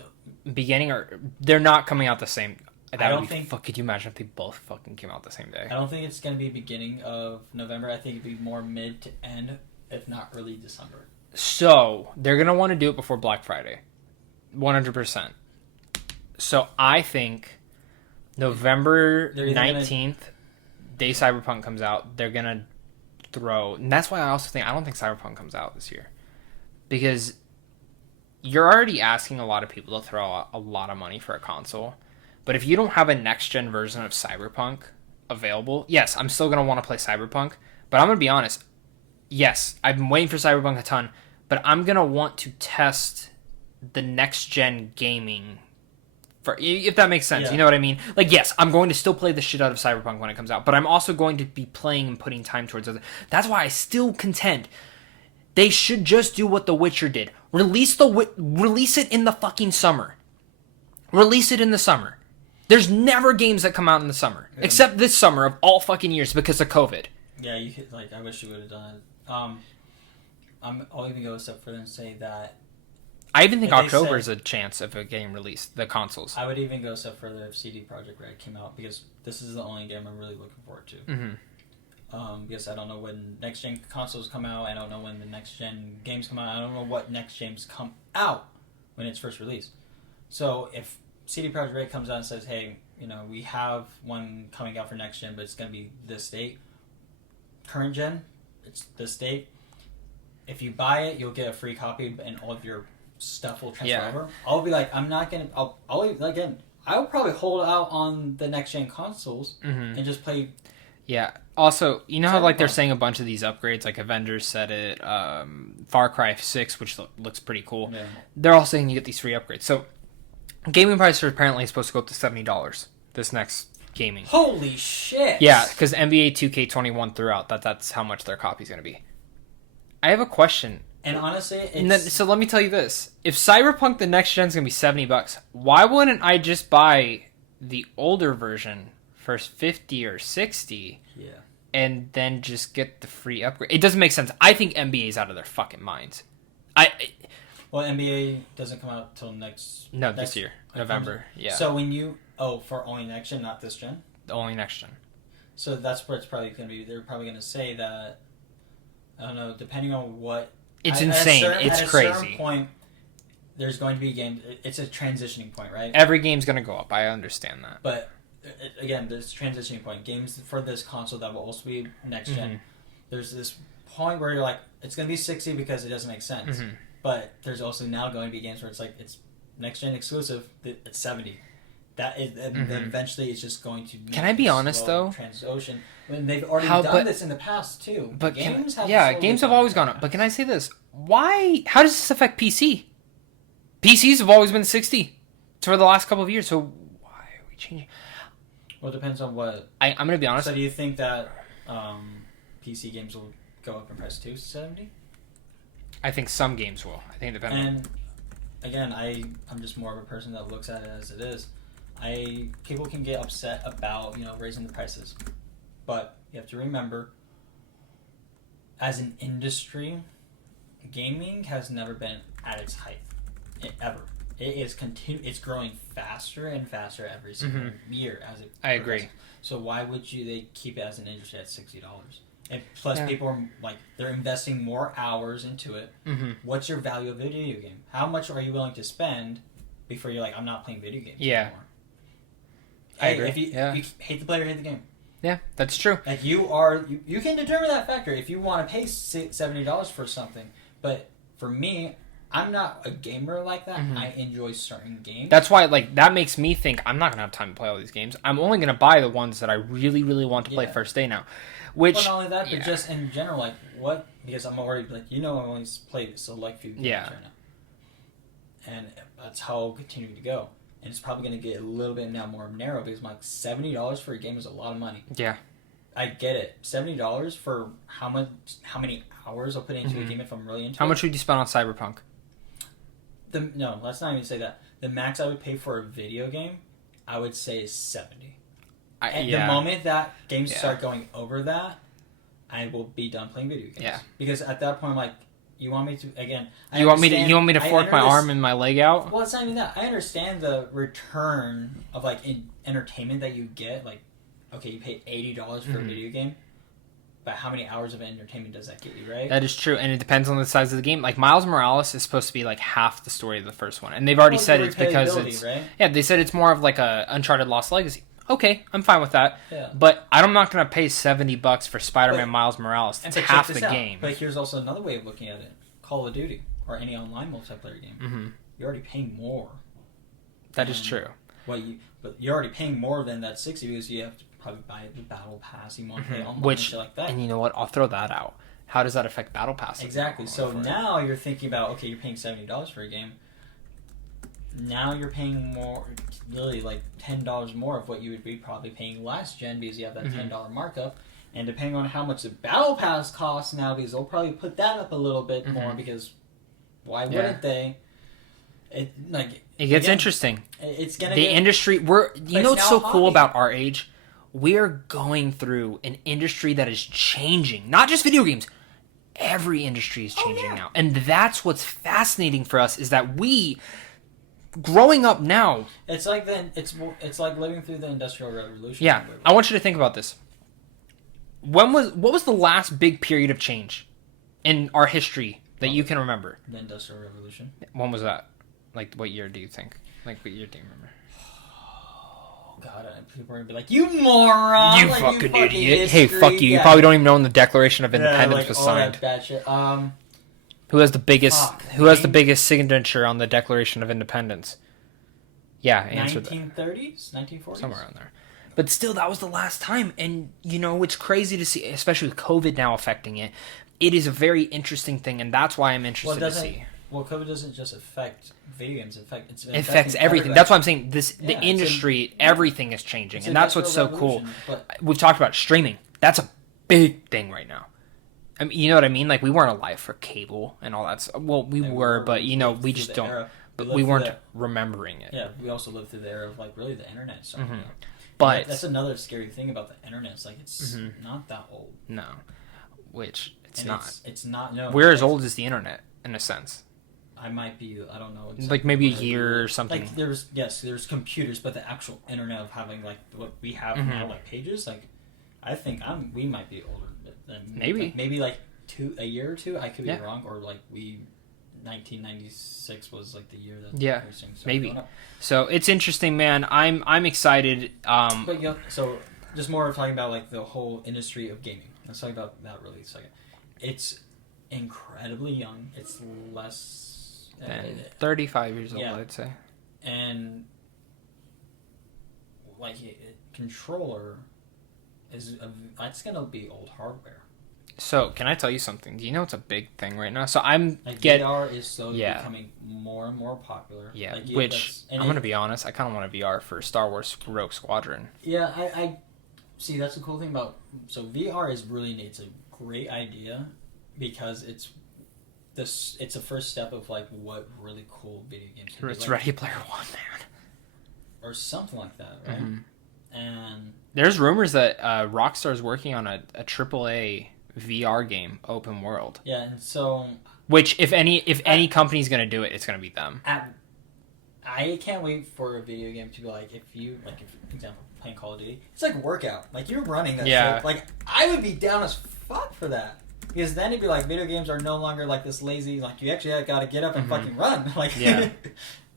beginning or they're not coming out the same. I don't think. Could you imagine if they both fucking came out the same day? I don't think it's gonna be beginning of November. I think it'd be more mid to end, if not early December. So they're gonna want to do it before Black Friday, 100%. So I think November 19th, day Cyberpunk comes out. They're gonna throw, and that's why I don't think Cyberpunk comes out this year, because you're already asking a lot of people to throw a lot of money for a console. But if you don't have a next-gen version of Cyberpunk available, yes, I'm still going to want to play Cyberpunk. But I'm going to be honest. Yes, I've been waiting for Cyberpunk a ton. But I'm going to want to test the next-gen gaming, if that makes sense. Yeah. You know what I mean? Like, yes, I'm going to still play the shit out of Cyberpunk when it comes out. But I'm also going to be playing and putting time towards it. That's why I still contend they should just do what The Witcher did. Release it in the fucking summer. Release it in the summer. There's never games that come out in the summer. Yeah. Except this summer of all fucking years because of COVID. Yeah, you could, I wish you would have done it. I'll even go a step further and say that... I even think October is a chance of a game released, the consoles. I would even go a step further if CD Projekt Red came out, because this is the only game I'm really looking forward to. Mm-hmm. Because I don't know when next-gen consoles come out, I don't know when the next-gen games come out, I don't know what next games come out when it's first released. So if CD Projekt Red comes out and says, hey, we have one coming out for next gen, but it's going to be this date. Current gen, it's this date. If you buy it, you'll get a free copy and all of your stuff will transfer over. I'll be like, I'm not going to, I'll probably hold out on the next gen consoles and just play. Yeah. Also, you know how they're saying a bunch of these upgrades, like Avengers said it, Far Cry 6, which looks pretty cool. Yeah. They're all saying you get these free upgrades. So gaming prices are apparently supposed to go up to $70 this next gaming. Holy shit! Yeah, because NBA 2K21 threw out that's how much their copy's going to be. I have a question. And honestly, so let me tell you this. If Cyberpunk the next gen is going to be $70, why wouldn't I just buy the older version for 50 or 60? Yeah. And then just get the free upgrade? It doesn't make sense. I think NBA's out of their fucking minds. Well, NBA doesn't come out till this year, November. Yeah. So when for only next gen, not this gen. Only next gen. So that's where it's probably going to be. They're probably going to say that. I don't know. Depending on what It's insane. It's crazy. At a certain point, there's going to be games. It's a transitioning point, right? Every game's going to go up. I understand that. But again, this transitioning point, games for this console that will also be next gen. There's this point where you're like, it's going to be 60 because it doesn't make sense. But there's also now going to be games where it's like it's next gen exclusive. It's 70. That is, then eventually it's just going to. Can I be honest though? Transocean. When they've already done this in the past too. But games have always gone up. But can I say this? Why? How does this affect PC? PCs have always been 60 for the last couple of years. So why are we changing? Well, it depends on what. I'm going to be honest. So do you think that PC games will go up in price too, 70? I think some games will. I think it depends. And again, I'm just more of a person that looks at it as it is. People can get upset about raising the prices, but you have to remember, as an industry, gaming has never been at its height, ever. It is It's growing faster and faster every single year as it. I agree. So why would they keep it as an industry at $60? And plus, people are they're investing more hours into it. What's your value of a video game? How much are you willing to spend before you're like, I'm not playing video games anymore? I agree. If you hate the player, hate the game. Yeah, that's true. Like you can determine that factor if you want to pay $70 for something. But for me, I'm not a gamer like that. I enjoy certain games. That's why, that makes me think I'm not gonna have time to play all these games. I'm only gonna buy the ones that I really, really want to play first day now. Which, well, not only that, but just in general, what? Because I'm already I've only played select few games right now, and that's how I'll continue to go. And it's probably going to get a little bit now more narrow because $70 for a game is a lot of money. Yeah, I get it. $70 for how many hours I'll put into a game if I'm really into it. How much would you spend on Cyberpunk? No, let's not even say that. The max I would pay for a video game, I would say is 70. The moment that games start going over that, I will be done playing video games. Yeah. Because at that point, you want me to again? You want me to fork my arm and my leg out? Well, it's not even that. I understand the return of entertainment that you get. Okay, you pay $80 for a video game, but how many hours of entertainment does that get you? Right. That is true, and it depends on the size of the game. Miles Morales is supposed to be half the story of the first one, and they've already said it's because it's right? Yeah, they said it's more of a Uncharted Lost Legacy. Okay, I'm fine with that. Yeah. But I'm not going to pay $70 for Spider-Man Miles Morales. It's half the game. But here's also another way of looking at it. Call of Duty or any online multiplayer game. You're already paying more. That is true. But you're already paying more than that 60 because you have to probably buy the Battle Pass. You want to play online and shit like that. And you know what? I'll throw that out. How does that affect Battle Pass? Exactly. So now you're thinking about, okay, you're paying $70 for a game. Now you're paying more, really $10 more of what you would be probably paying last gen because you have that $10 markup. And depending on how much the Battle Pass costs now, because they'll probably put that up a little bit more because why wouldn't they? It gets interesting. It's gonna the industry. What's so cool about our age? We're going through an industry that is changing. Not just video games. Every industry is changing now, and that's what's fascinating for us is that growing up now. It's like living through the Industrial Revolution. Yeah, I want you to think about this. What was the last big period of change in our history that you can remember? The Industrial Revolution. When was that? What year do you think? What year do you remember? Oh, God, people are going to be like, you moron! You fucking idiot. Hey, fuck you. You probably don't even know when the Declaration of Independence was signed. That bad shit. Who has the biggest signature on the Declaration of Independence? Yeah, answer 1930s? 1940s? Somewhere around there. But still, that was the last time. And, it's crazy to see, especially with COVID now affecting it. It is a very interesting thing, and that's why I'm interested to see. Well, COVID doesn't just affect video games. It affects everything. That's why I'm saying the industry, everything is changing. And that's what's so cool. We've talked about streaming. That's a big thing right now. I mean, you know what I mean? We weren't alive for cable and all that. Well, we were, but, we just don't. But we weren't remembering it. Yeah, we also lived through the era of, really the internet stuff. But that's another scary thing about the internet. It's not that old. No. Which, it's not. It's not, no. We're as old as the internet, in a sense. I might be, I don't know. Maybe a year or something. There's computers, but the actual internet of having, what we have now, pages, I think we might be older than... Maybe. Maybe, a year or two. I could be Yeah. wrong, or like 1996 was like the year that Yeah, everything started maybe. going up. So it's interesting, man. I'm excited. But so just more of talking about like the whole industry of gaming. Let's talk about that really a second. It's incredibly young. It's less than 35 years old, yeah. I'd say. And like controller that's gonna be old hardware. So can I tell you something? Do you know it's a big thing right now? So I'm like VR is slowly yeah. becoming more and more popular. Yeah, like, which I'm gonna be honest, I kind of want a VR for Star Wars Rogue Squadron. Yeah, I see. That's the cool thing about VR is really neat. It's a great idea because it's the first step of like what really cool video games can be. It's like, Ready Player One, man, or something like that, right? Mm-hmm. And there's rumors that Rockstar is working on a AAA VR game, open world. Yeah, and so which if any company's gonna do it, it's gonna be them. I can't wait for a video game to be like, if you like, for example, playing Call of Duty, it's like a workout. Like you're running that shit. Like I would be down as fuck for that. Because then it'd be like video games are no longer like this lazy, like you actually got to get up and fucking run. Like yeah.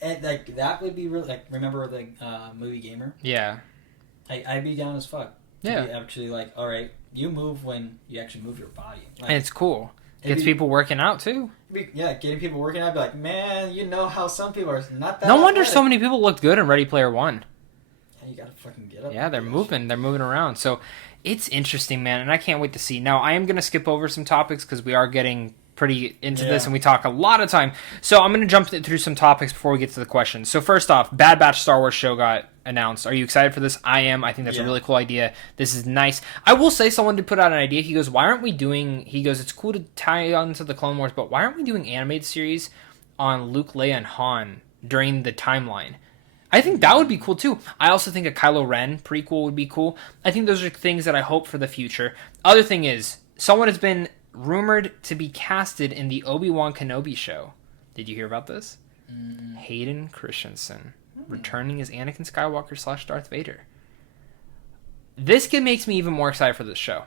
And like that would be really like, remember the movie Gamer? Yeah. I'd be down as fuck. Yeah. Be actually like, all right, you move when you actually move your body. Like, and it's cool. Gets people working out too. Getting people working out. Be like, man, you know how some people are not that. No wonder athletic. so many people looked good in Ready Player One. Yeah, you gotta fucking get up. Yeah, they're moving. They're moving around. So it's interesting, man, and I can't wait to see. Now, I am going to skip over some topics because we are getting pretty into this and we talk a lot of time. So I'm going to jump through some topics before we get to the questions. So first off, Bad Batch Star Wars show got announced. Are you excited for this? I am. I think that's a really cool idea. This is nice. I will say someone did put out an idea. He goes, why aren't we doing... He goes, it's cool to tie on to the Clone Wars, but why aren't we doing animated series on Luke, Leia, and Han during the timeline? I think that would be cool too. I also think a Kylo Ren prequel would be cool. I think those are things that I hope for the future. Other thing is, someone has been rumored to be casted in the Obi-Wan Kenobi show. Did you hear about this? Hayden Christensen returning as Anakin Skywalker / Darth Vader. This kid makes me even more excited for this show.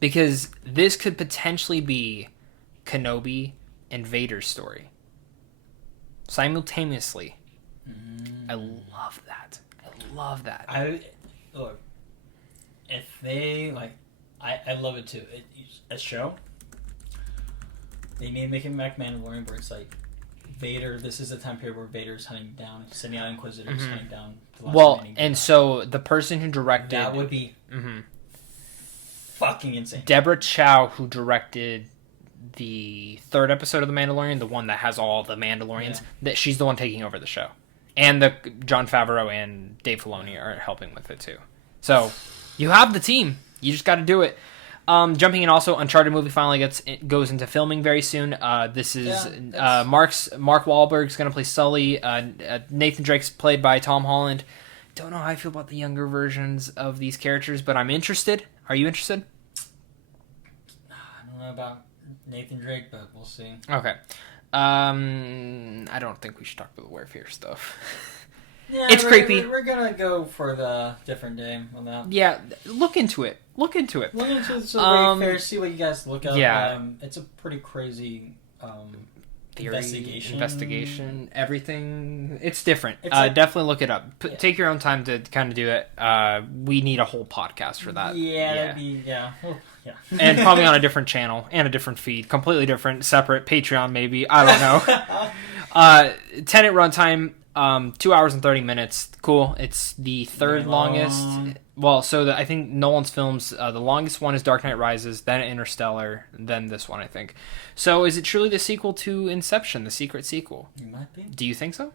Because this could potentially be Kenobi and Vader's story. Simultaneously. I love that. I love that. Look, if they like, I love it too. A show. They need to make it back Mandalorian where it's like Vader. This is the time period where Vader's hunting down, sending out Inquisitors, hunting down. The last remaining Jedi. So the person who directed that would be fucking insane. Deborah Chow, who directed the third episode of The Mandalorian, the one that has all the Mandalorians, that she's the one taking over the show. And the Jon Favreau and Dave Filoni are helping with it too. So you have the team. You just got to do it. Jumping in also, Uncharted movie finally goes into filming very soon. This is Mark Wahlberg's going to play Sully. Nathan Drake's played by Tom Holland. Don't know how I feel about the younger versions of these characters, but I'm interested. Are you interested? I don't know about Nathan Drake, but we'll see. Okay. I don't think we should talk about the warfare stuff. Yeah, it's creepy. We're gonna go for the different day on that. Yeah, look into it. Look into the warfare. See what you guys look up. Yeah, it's a pretty crazy theory, investigation, everything. It's different. It's like, definitely look it up. Take your own time to kind of do it. We need a whole podcast for that. That'd be Well, and probably on a different channel and a different feed, completely different, separate Patreon maybe. I don't know. Tenet runtime, 2 hours and 30 minutes. Cool. It's the third longest. Well, so I think Nolan's films, the longest one is Dark Knight Rises, then Interstellar, then this one, I think. So is it truly the sequel to Inception, the secret sequel? It might be. Do you think so?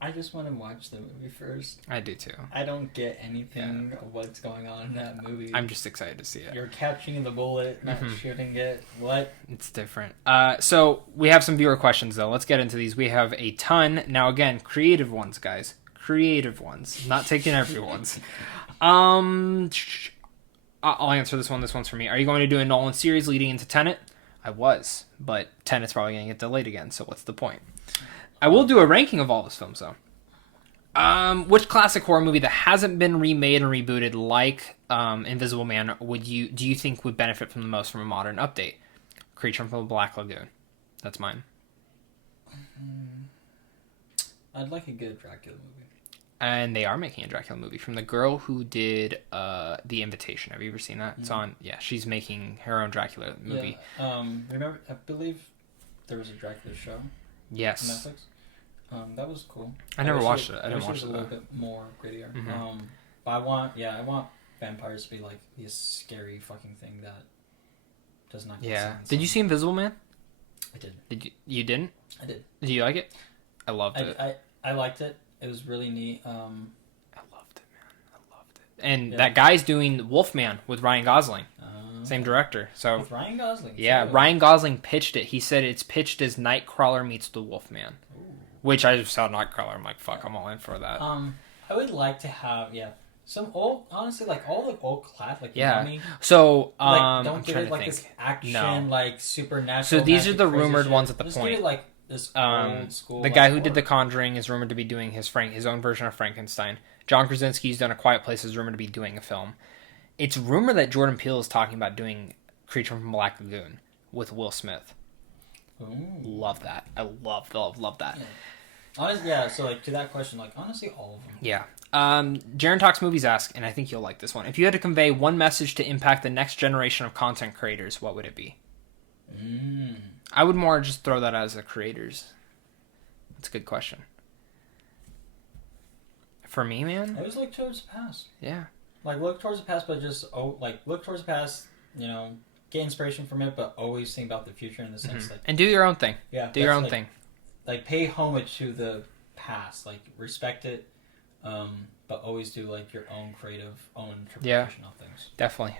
I just want to watch the movie first. I do too. I don't get anything of what's going on in that movie. I'm just excited to see it. You're catching the bullet, not shooting it. What? It's different. So we have some viewer questions though. Let's get into these. We have a ton. Now again, creative ones, guys. Creative ones. Not taking everyone's. I'll answer this one. This one's for me. Are you going to do a Nolan series leading into Tenet? I was, but Tenet's probably going to get delayed again, so what's the point? I will do a ranking of all his films, though. Which classic horror movie that hasn't been remade and rebooted like Invisible Man do you think would benefit from the most from a modern update? Creature from the Black Lagoon. That's mine. I'd like a good Dracula movie. And they are making a Dracula movie from the girl who did The Invitation. Have you ever seen that? It's on. Yeah, she's making her own Dracula movie. Yeah. Remember, I believe there was a Dracula show. Yes. On Netflix. That was cool. I never watched it. I didn't watch watch it. it A little bit more grittier. But I want vampires to be like this scary fucking thing that does not. Yeah. Did you see Invisible Man? I did. You didn't? I did. Did you like it? I loved it. I liked it. It was really neat. I loved it, man. I loved it. And that guy's doing Wolfman with Ryan Gosling. Same director. So with Ryan Gosling. Yeah, too. Ryan Gosling pitched it. He said it's pitched as Nightcrawler meets the Wolfman. Ooh. Which I just saw Nightcrawler. I'm like, fuck, I'm all in for that. I would like to have some old, honestly, like all the old class, like Mummy. So like, don't I'm give trying it to like think. this action, like supernatural. So these are the rumored shit. ones at the Just point. give it like this old school. The guy who did The Conjuring is rumored to be doing his own version of Frankenstein. John Krasinski's done A Quiet Place, is rumored to be doing a film. It's rumored that Jordan Peele is talking about doing Creature from Black Lagoon with Will Smith. Ooh. Love that. I love that. Yeah. Honestly, so like to that question, like honestly, all of them. Yeah. Jaren Talks Movies asks, and I think you'll like this one. If you had to convey one message to impact the next generation of content creators, what would it be? I would more just throw that as the creators. That's a good question. For me, man, I always look towards the past. Yeah. Like look towards the past, but just look towards the past. You know, get inspiration from it, but always think about the future in the sense that and do your own thing. Yeah. Do your own thing. Like pay homage to the past. Like respect it. But always do like your own creative, own interpretation of things. Definitely.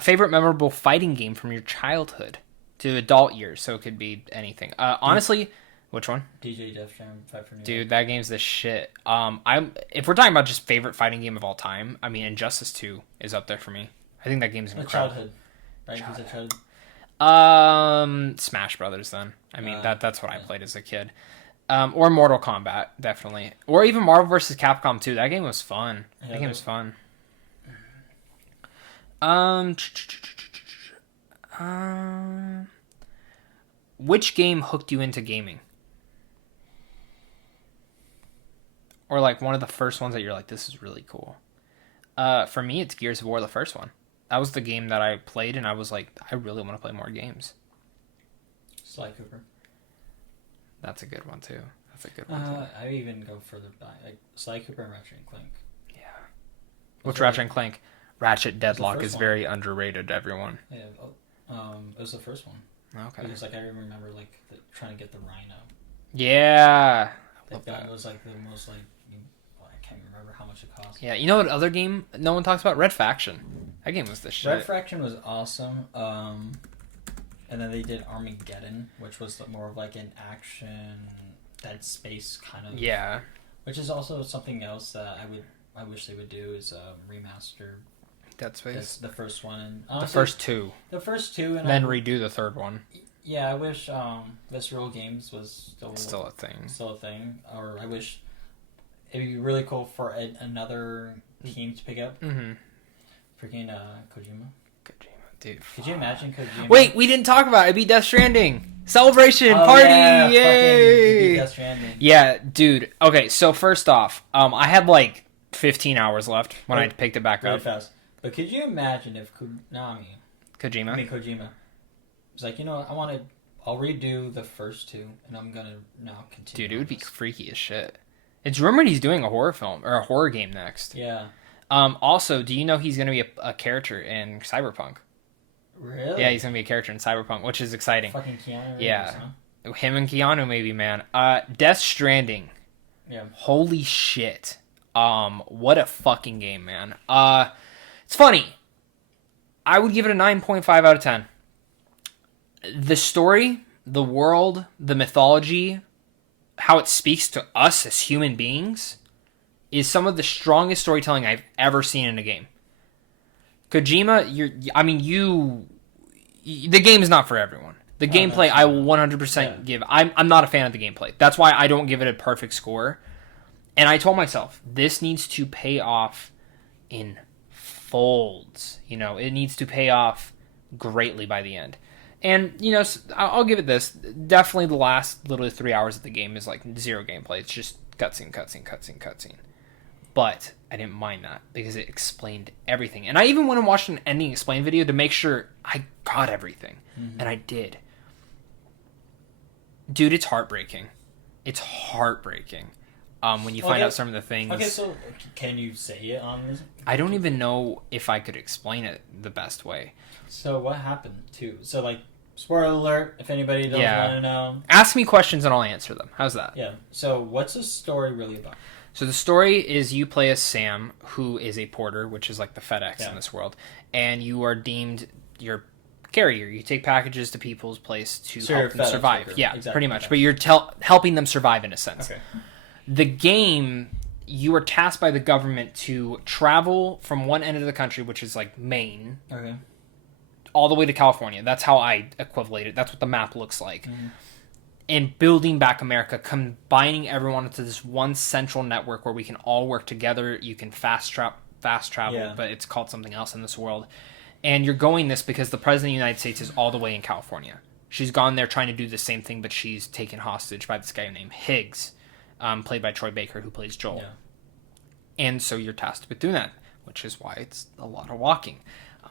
Favorite memorable fighting game from your childhood to adult years, so it could be anything. Honestly, which one? DJ Def Jam Fight for New York. Dude, that game's the shit. If we're talking about just favorite fighting game of all time, I mean, Injustice 2 is up there for me. I think that game's incredible. Childhood, right? Childhood. Smash Brothers. Then I mean that's what I played as a kid. Or Mortal Kombat, definitely. Or even Marvel vs. Capcom 2. That game was fun. That game was fun. Which game hooked you into gaming? Or like one of the first ones that you're like, this is really cool. For me, it's Gears of War, the first one. That was the game that I played, and I was like, I really want to play more games. Sly Cooper. That's a good one too. I even go further back, like Sly Cooper and Ratchet and Clank. Yeah. What's Ratchet and Clank? Ratchet Deadlock is very underrated, everyone. Yeah. It was the first one. Okay. Because like I remember like trying to get the Rhino. Yeah. That was like the most like I can't remember how much it cost. Yeah. You know what other game no one talks about? Red Faction. That game was the shit. Red Faction was awesome. And then they did Armageddon, which was more of like an action, Dead Space kind of. Yeah. Which is also something else that I wish they would do is remaster Dead Space. The first one and honestly, the first two, and then redo the third one. Yeah, I wish Visceral Games was still a thing. Or I wish it'd be really cool for another team to pick up. Mm-hmm. Freaking Kojima. Dude, could you imagine Kojima? Wait, we didn't talk about it. It'd be Death Stranding. Celebration party! Yeah, yay! Death Stranding. Yeah, dude. Okay, so first off, I had like 15 hours left when I picked it back really up. Fast. But could you imagine if Kojima was like, you know what, I'll redo the first two, and I'm gonna now continue. Dude, it would be freaky as shit. It's rumored he's doing a horror film or a horror game next. Yeah. Also, do you know he's gonna be a character in Cyberpunk? Really? Yeah, he's gonna be a character in Cyberpunk, which is exciting. Fucking Keanu. Yeah, huh? Him and Keanu maybe, man. Death Stranding. Yeah. Holy shit. What a fucking game, man. It's funny. I would give it a 9.5 out of 10. The story, the world, the mythology, how it speaks to us as human beings, is some of the strongest storytelling I've ever seen in a game. Kojima, the game is not for everyone. The gameplay, I will 100% give. I'm not a fan of the gameplay. That's why I don't give it a perfect score. And I told myself, this needs to pay off in folds. It needs to pay off greatly by the end. And, I'll give it this. Definitely the last literally 3 hours of the game is like zero gameplay. It's just cutscene. But I didn't mind that because it explained everything. And I even went and watched an ending explain video to make sure I got everything. Mm-hmm. And I did. Dude, it's heartbreaking. It's heartbreaking. When you find out some of the things. Okay, so can you say it on this? I don't even know if I could explain it the best way. So what happened too? So like, spoiler alert, if anybody doesn't want to know. Ask me questions and I'll answer them. How's that? Yeah. So what's the story really about? So the story is you play as Sam, who is a porter, which is like the FedEx in this world. And you are deemed your carrier. You take packages to people's place to help them survive. Worker. Yeah, exactly. Pretty much. Okay. But you're helping them survive in a sense. Okay. The game, you are tasked by the government to travel from one end of the country, which is like Maine, all the way to California. That's how I equivalent it. That's what the map looks like. Mm-hmm. And building back America, combining everyone into this one central network where we can all work together. You can fast travel, but it's called something else in this world. And you're going this because the president of the United States is all the way in California. She's gone there trying to do the same thing, but she's taken hostage by this guy named Higgs. Played by Troy Baker, who plays Joel. Yeah. And so you're tasked with doing that, which is why it's a lot of walking.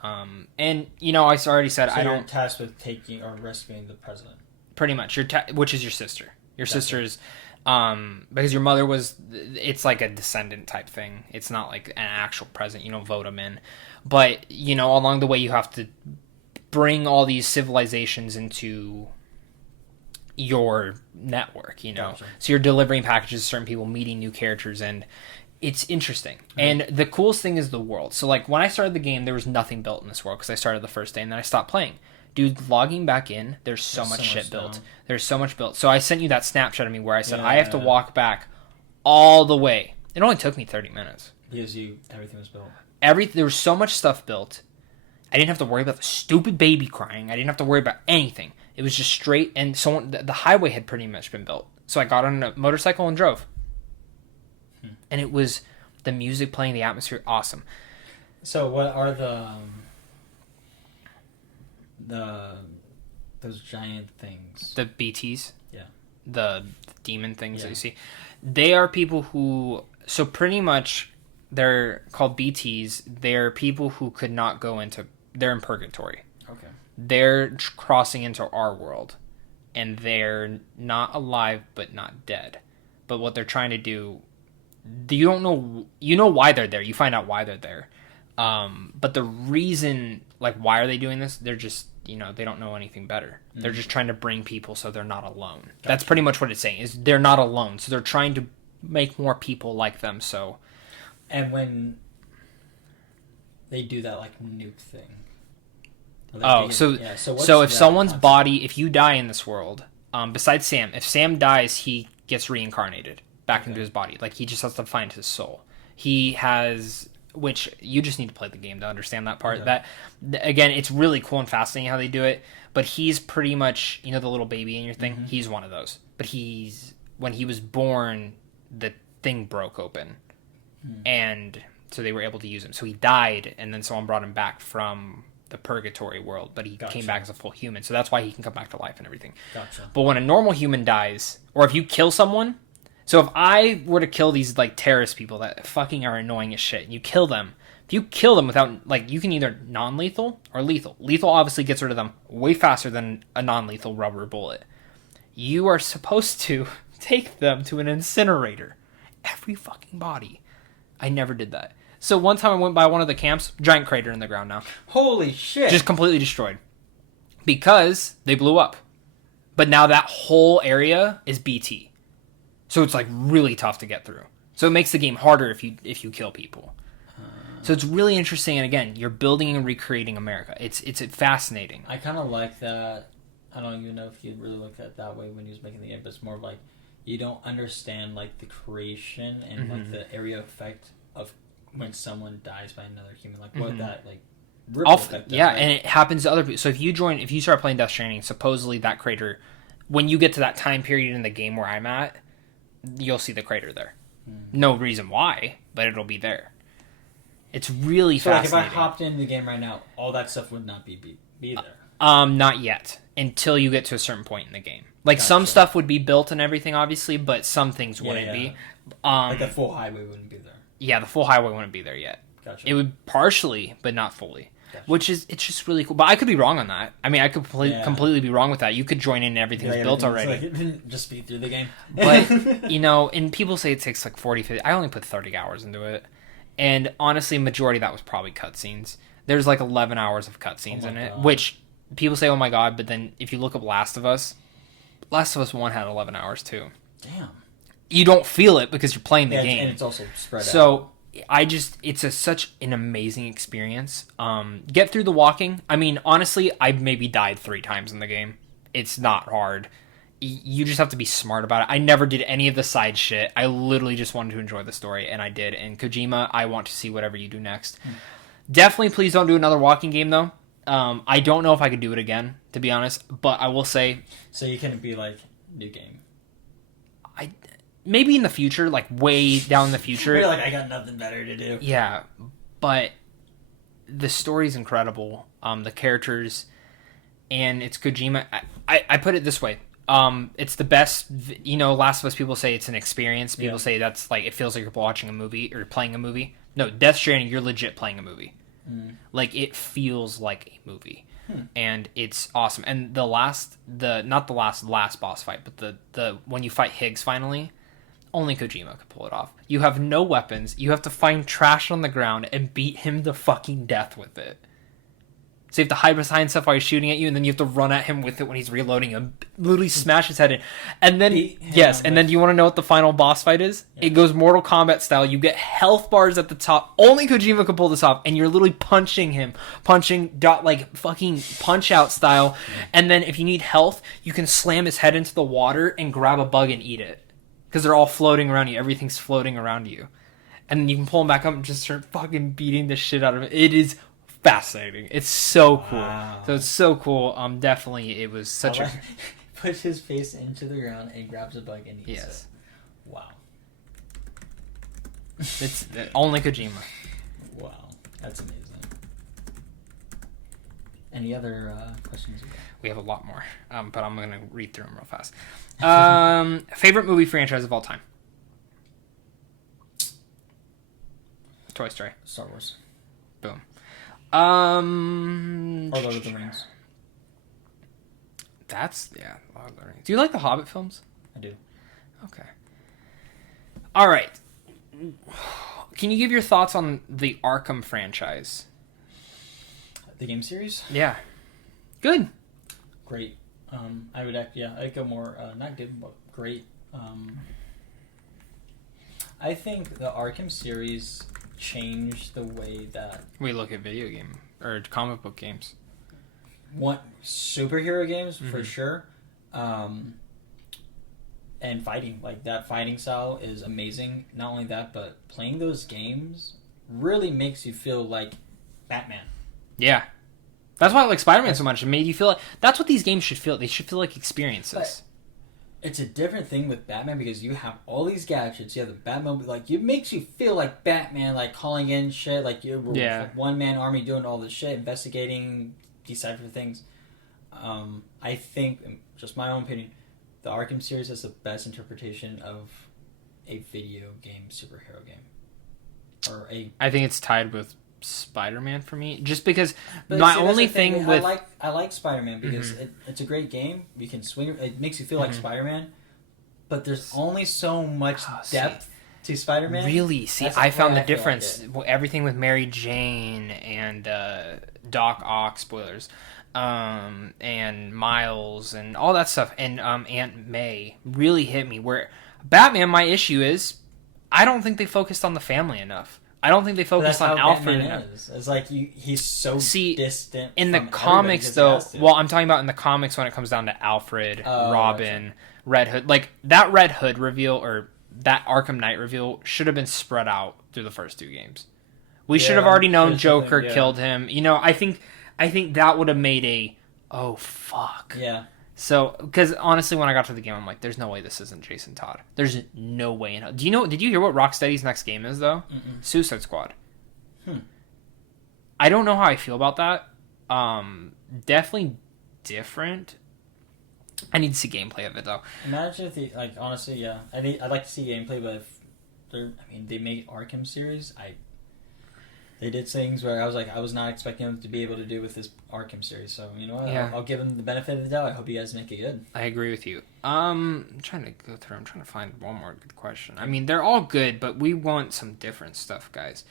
And, I already said I don't... you're tasked with taking or rescuing the president. Pretty much. Which is your sister. Your sister is... because your mother was... It's like a descendant type thing. It's not like an actual president. You don't vote them in. But, along the way you have to bring all these civilizations into... your network, Gotcha. So you're delivering packages to certain people, meeting new characters, and it's interesting. Mm-hmm. And the coolest thing is the world. So like when I started the game, there was nothing built in this world because I started the first day and then I stopped playing. Dude, logging back in, there's so much shit built. Now. There's so much built. So I sent you that snapshot of me where I said I have to walk back all the way. It only took me 30 minutes. Because everything was built. There was so much stuff built. I didn't have to worry about the stupid baby crying. I didn't have to worry about anything. It was just straight, and the highway had pretty much been built. So I got on a motorcycle and drove. And it was the music playing, the atmosphere, awesome. So what are those giant things? The BTs? Yeah. The demon things that you see. They are people who, so pretty much they're called BTs. They're people who could not go they're in purgatory. Okay. They're crossing into our world, and they're not alive but not dead. But what they're trying to do, you don't know. You know why they're there. You find out why they're there. But the reason, like, why are they doing this? They're just, they don't know anything better. Mm-hmm. They're just trying to bring people so they're not alone. Gotcha. That's pretty much what it's saying. Is they're not alone, so they're trying to make more people like them. So, and when they do that, like, nuke thing. So if someone's body, if you die in this world, besides Sam, if Sam dies, he gets reincarnated back into his body. Like, he just has to find his soul. He has, which you just need to play the game to understand that part. Okay. That, again, it's really cool and fascinating how they do it, but he's pretty much, the little baby in your thing, he's one of those. But when he was born, the thing broke open, and so they were able to use him. So he died, and then someone brought him back from the purgatory world, but he came back as a full human, so that's why he can come back to life and everything. Gotcha. But when a normal human dies, or if you kill someone, so if I were to kill these like terrorist people that fucking are annoying as shit, and you kill them, if you kill them without, like, you can either non-lethal or lethal. Lethal obviously gets rid of them way faster than a non-lethal rubber bullet. You are supposed to take them to an incinerator. Every fucking body. I never did that. So one time I went by one of the camps, giant crater in the ground now. Holy shit. Just completely destroyed. Because they blew up. But now that whole area is BT. So it's like really tough to get through. So it makes the game harder if you kill people. So it's really interesting, and again, you're building and recreating America. It's fascinating. I kind of like that. I don't even know if you really looked at it that way when he was making the game, but it's more of like you don't understand like the creation and like the area effect of when someone dies by another human, like what that like ripple effect does, right? And it happens to other people. So if you start playing Death Stranding, supposedly that crater, when you get to that time period in the game where I'm at, you'll see the crater there. No reason why, but it'll be there. It's really So, like, if I fascinating. hopped into the game right now, all that stuff would not be there. Not yet. Until you get to a certain point in the game. Like, some Gotcha. stuff would be built and everything, obviously, but some things Yeah, wouldn't yeah. be. Like the full highway wouldn't be there. Yeah, the full highway wouldn't be there yet. Gotcha. It would partially, but not fully. Gotcha. Which is, it's just really cool. But I could be wrong on that. I mean, I could completely be wrong with that. You could join in and everything's built already. Like, just speed through the game. But, you know, and people say it takes like 40, 50. I only put 30 hours into it. And honestly, majority of that was probably cutscenes. There's like 11 hours of cutscenes in it, God. which people say, oh my God, but then if you look up Last of Us 1 had 11 hours too. Damn. You don't feel it because you're playing the game. And it's also spread out. So it's such an amazing experience. Get through the walking. I mean, honestly, I maybe died 3 times in the game. It's not hard. You just have to be smart about it. I never did any of the side shit. I literally just wanted to enjoy the story, and I did. And Kojima, I want to see whatever you do next. Definitely, please don't do another walking game, though. I don't know if I could do it again, to be honest. But I will say... So you can be like, new game. Maybe in the future, like way down in the future. You're like, I got nothing better to do. Yeah, but the story's incredible. The characters, and it's Kojima. I put it this way. It's the best, you know, Last of Us, people say it's an experience. People say that's like, it feels like you're watching a movie or playing a movie. No, Death Stranding, you're legit playing a movie. Like, it feels like a movie. And it's awesome. And not the last boss fight, but the when you fight Higgs finally, only Kojima could pull it off. You have no weapons. You have to find trash on the ground and beat him to fucking death with it. So you have to hide behind stuff while he's shooting at you, and then you have to run at him with it when he's reloading him. Literally smash his head in. And then, then do you want to know what the final boss fight is? Yeah. It goes Mortal Kombat style. You get health bars at the top. Only Kojima can pull this off, and you're literally punching him. Like fucking Punch-Out style. And then if you need health, you can slam his head into the water and grab a bug and eat it. Because they're all floating around you. Everything's floating around you. And then you can pull him back up and just start fucking beating the shit out of it. It is fascinating. It's so cool. Wow. So it's so cool. Definitely, it was such a... Puts his face into the ground and grabs a bug and eats it. Wow. It's only Kojima. Wow. That's amazing. Any other questions? We have a lot more, but I'm going to read through them real fast. Favorite movie franchise of all time? Toy Story. Star Wars. Boom. Or Lord of the Rings. Lord of the Rings. Do you like the Hobbit films? I do. Okay. All right. Can you give your thoughts on the Arkham franchise? The game series? Yeah. Good. Great. I'd go more, not good, but great. I think the Arkham series changed the way that we look at video game or comic book games. Superhero games for sure, and fighting, like that fighting style is amazing. Not only that, but playing those games really makes you feel like Batman. Yeah, that's why I like Spider-Man so much. It made you feel like that's what these games should feel. They should feel like experiences. But it's a different thing with Batman because you have all these gadgets. You have the Batmobile, like it makes you feel like Batman, like calling in shit, like you're one man army doing all this shit, investigating, decipher things. I think, just my own opinion, the Arkham series is the best interpretation of a video game superhero game. I think it's tied with Spider-Man for me, just because but my see, only thing with I like Spider-Man because it's a great game. You can swing it makes you feel like Spider-Man, but there's only so much depth to Spider-Man. Really, I found the difference. Everything with Mary Jane and Doc Ock, spoilers, and Miles and all that stuff, and Aunt May really hit me. Where Batman, my issue is, I don't think they focused on the family enough. I don't think they focused on Alfred enough. It's like he's so distant. In the comics, though, I'm talking about in the comics when it comes down to Alfred, Robin, Red Hood. Like, that Red Hood reveal, or that Arkham Knight reveal, should have been spread out through the first 2 games. We should have already known Joker killed him. You know, I think that would have made oh, fuck. Yeah. So, because honestly, when I got to the game, I'm like, there's no way this isn't Jason Todd. There's no way in hell. Did you hear what Rocksteady's next game is, though? Mm-mm. Suicide Squad. I don't know how I feel about that. Definitely different. I need to see gameplay of it, though. Imagine if they, like, honestly, yeah. I'd like to see gameplay, but if they made Arkham series, they did things where I was not expecting them to be able to do with this Arkham series. So, you know what? Yeah. I'll give them the benefit of the doubt. I hope you guys make it good. I agree with you. I'm trying to go through. I'm trying to find one more good question. I mean, they're all good, but we want some different stuff, guys.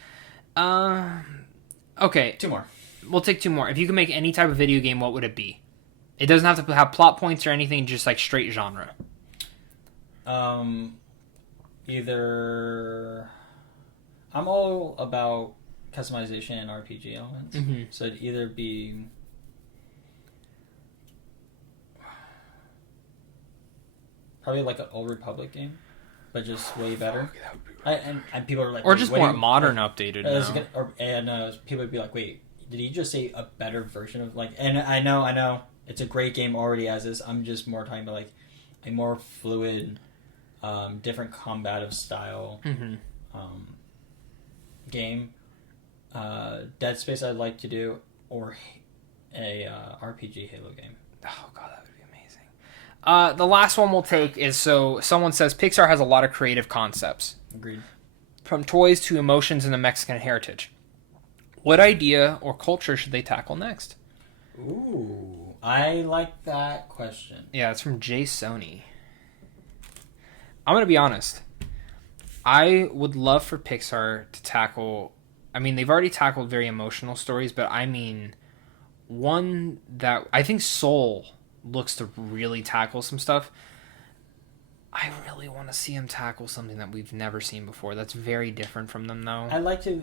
Okay. 2 more. We'll take 2 more. If you could make any type of video game, what would it be? It doesn't have to have plot points or anything, just like straight genre. Either... I'm all about customization and RPG elements. Mm-hmm. So it'd either be... probably like an Old Republic game, but just way better. And people are like... Or just more modern, updated now. People would be like, wait, did he just say a better version of... like? And I know, it's a great game already as is. I'm just more talking about like a more fluid, different combative style game. Dead Space I'd like to do, or a RPG Halo game. Oh god, that would be amazing. The last one we'll take is, so someone says Pixar has a lot of creative concepts. Agreed. From toys to emotions and the Mexican heritage. What idea or culture should they tackle next? Ooh, I like that question. Yeah, it's from Jay Sony. I'm going to be honest. I would love for Pixar to tackle... I mean, they've already tackled very emotional stories, but I mean, one that... I think Soul looks to really tackle some stuff. I really want to see him tackle something that we've never seen before. That's very different from them, though. I'd like to...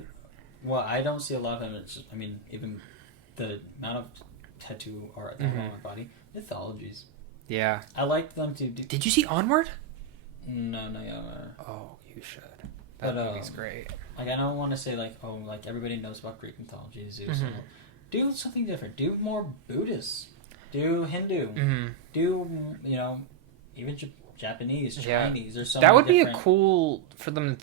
Well, I don't see a lot of them. It's just, I mean, even the amount of tattoo art on my body. Mythologies. Yeah. I like them to do... Did you see Onward? No. Oh, you should. That movie's great. Like, I don't want to say, like, oh, like, everybody knows about Greek mythology, Zeus. Do something different. Do more Buddhist. Do Hindu. Do, you know, even Japanese, Chinese, or something. That would be different. a cool for them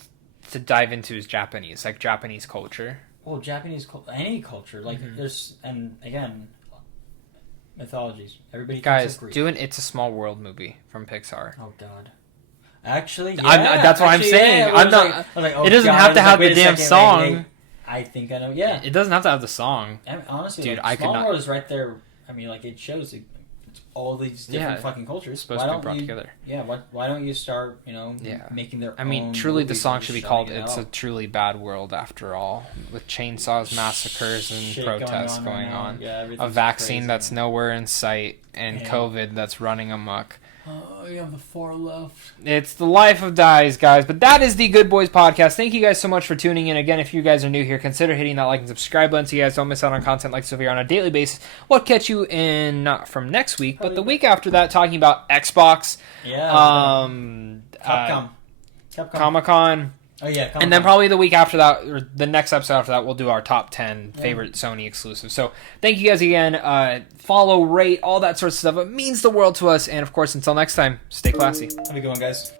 to dive into, is Japanese, like Japanese culture. Well, Japanese any culture, like there's, and again, mythologies. Everybody. Guys, do an It's a Small World movie from Pixar. Oh God. Actually, that's what I'm saying. Yeah, I'm not. oh, it doesn't have to have the damn song. I think I know. Yeah. It doesn't have to have the song. I mean, honestly, dude, like, I could not. Small World is right there. I mean, like, it shows it's all these different fucking cultures. It's supposed to be brought together. Yeah. Why don't you start? You know, making their. I mean, own truly, the movies song and should be showing called it "It's a out. Truly Bad World" after all, with chainsaws, massacres, and Shit protests right going now. on. Yeah, A vaccine crazy. that's nowhere in sight, and COVID that's running amok. Oh, you have the 4 left. It's the life of dies, guys. But that is the Good Boys Podcast. Thank you guys so much for tuning in. Again, if you guys are new here, consider hitting that like and subscribe button so you guys don't miss out on content like this here on a daily basis. We'll catch you in, not from next week, but the week after that, talking about Xbox. Yeah. Capcom. Comic-Con. Oh, yeah. Comic-Con. And then probably the week after that, or the next episode after that, we'll do our top 10 favorite Sony exclusives. So thank you guys again. Follow, rate, all that sort of stuff. It means the world to us. And of course, until next time, stay classy. Have a good one, guys.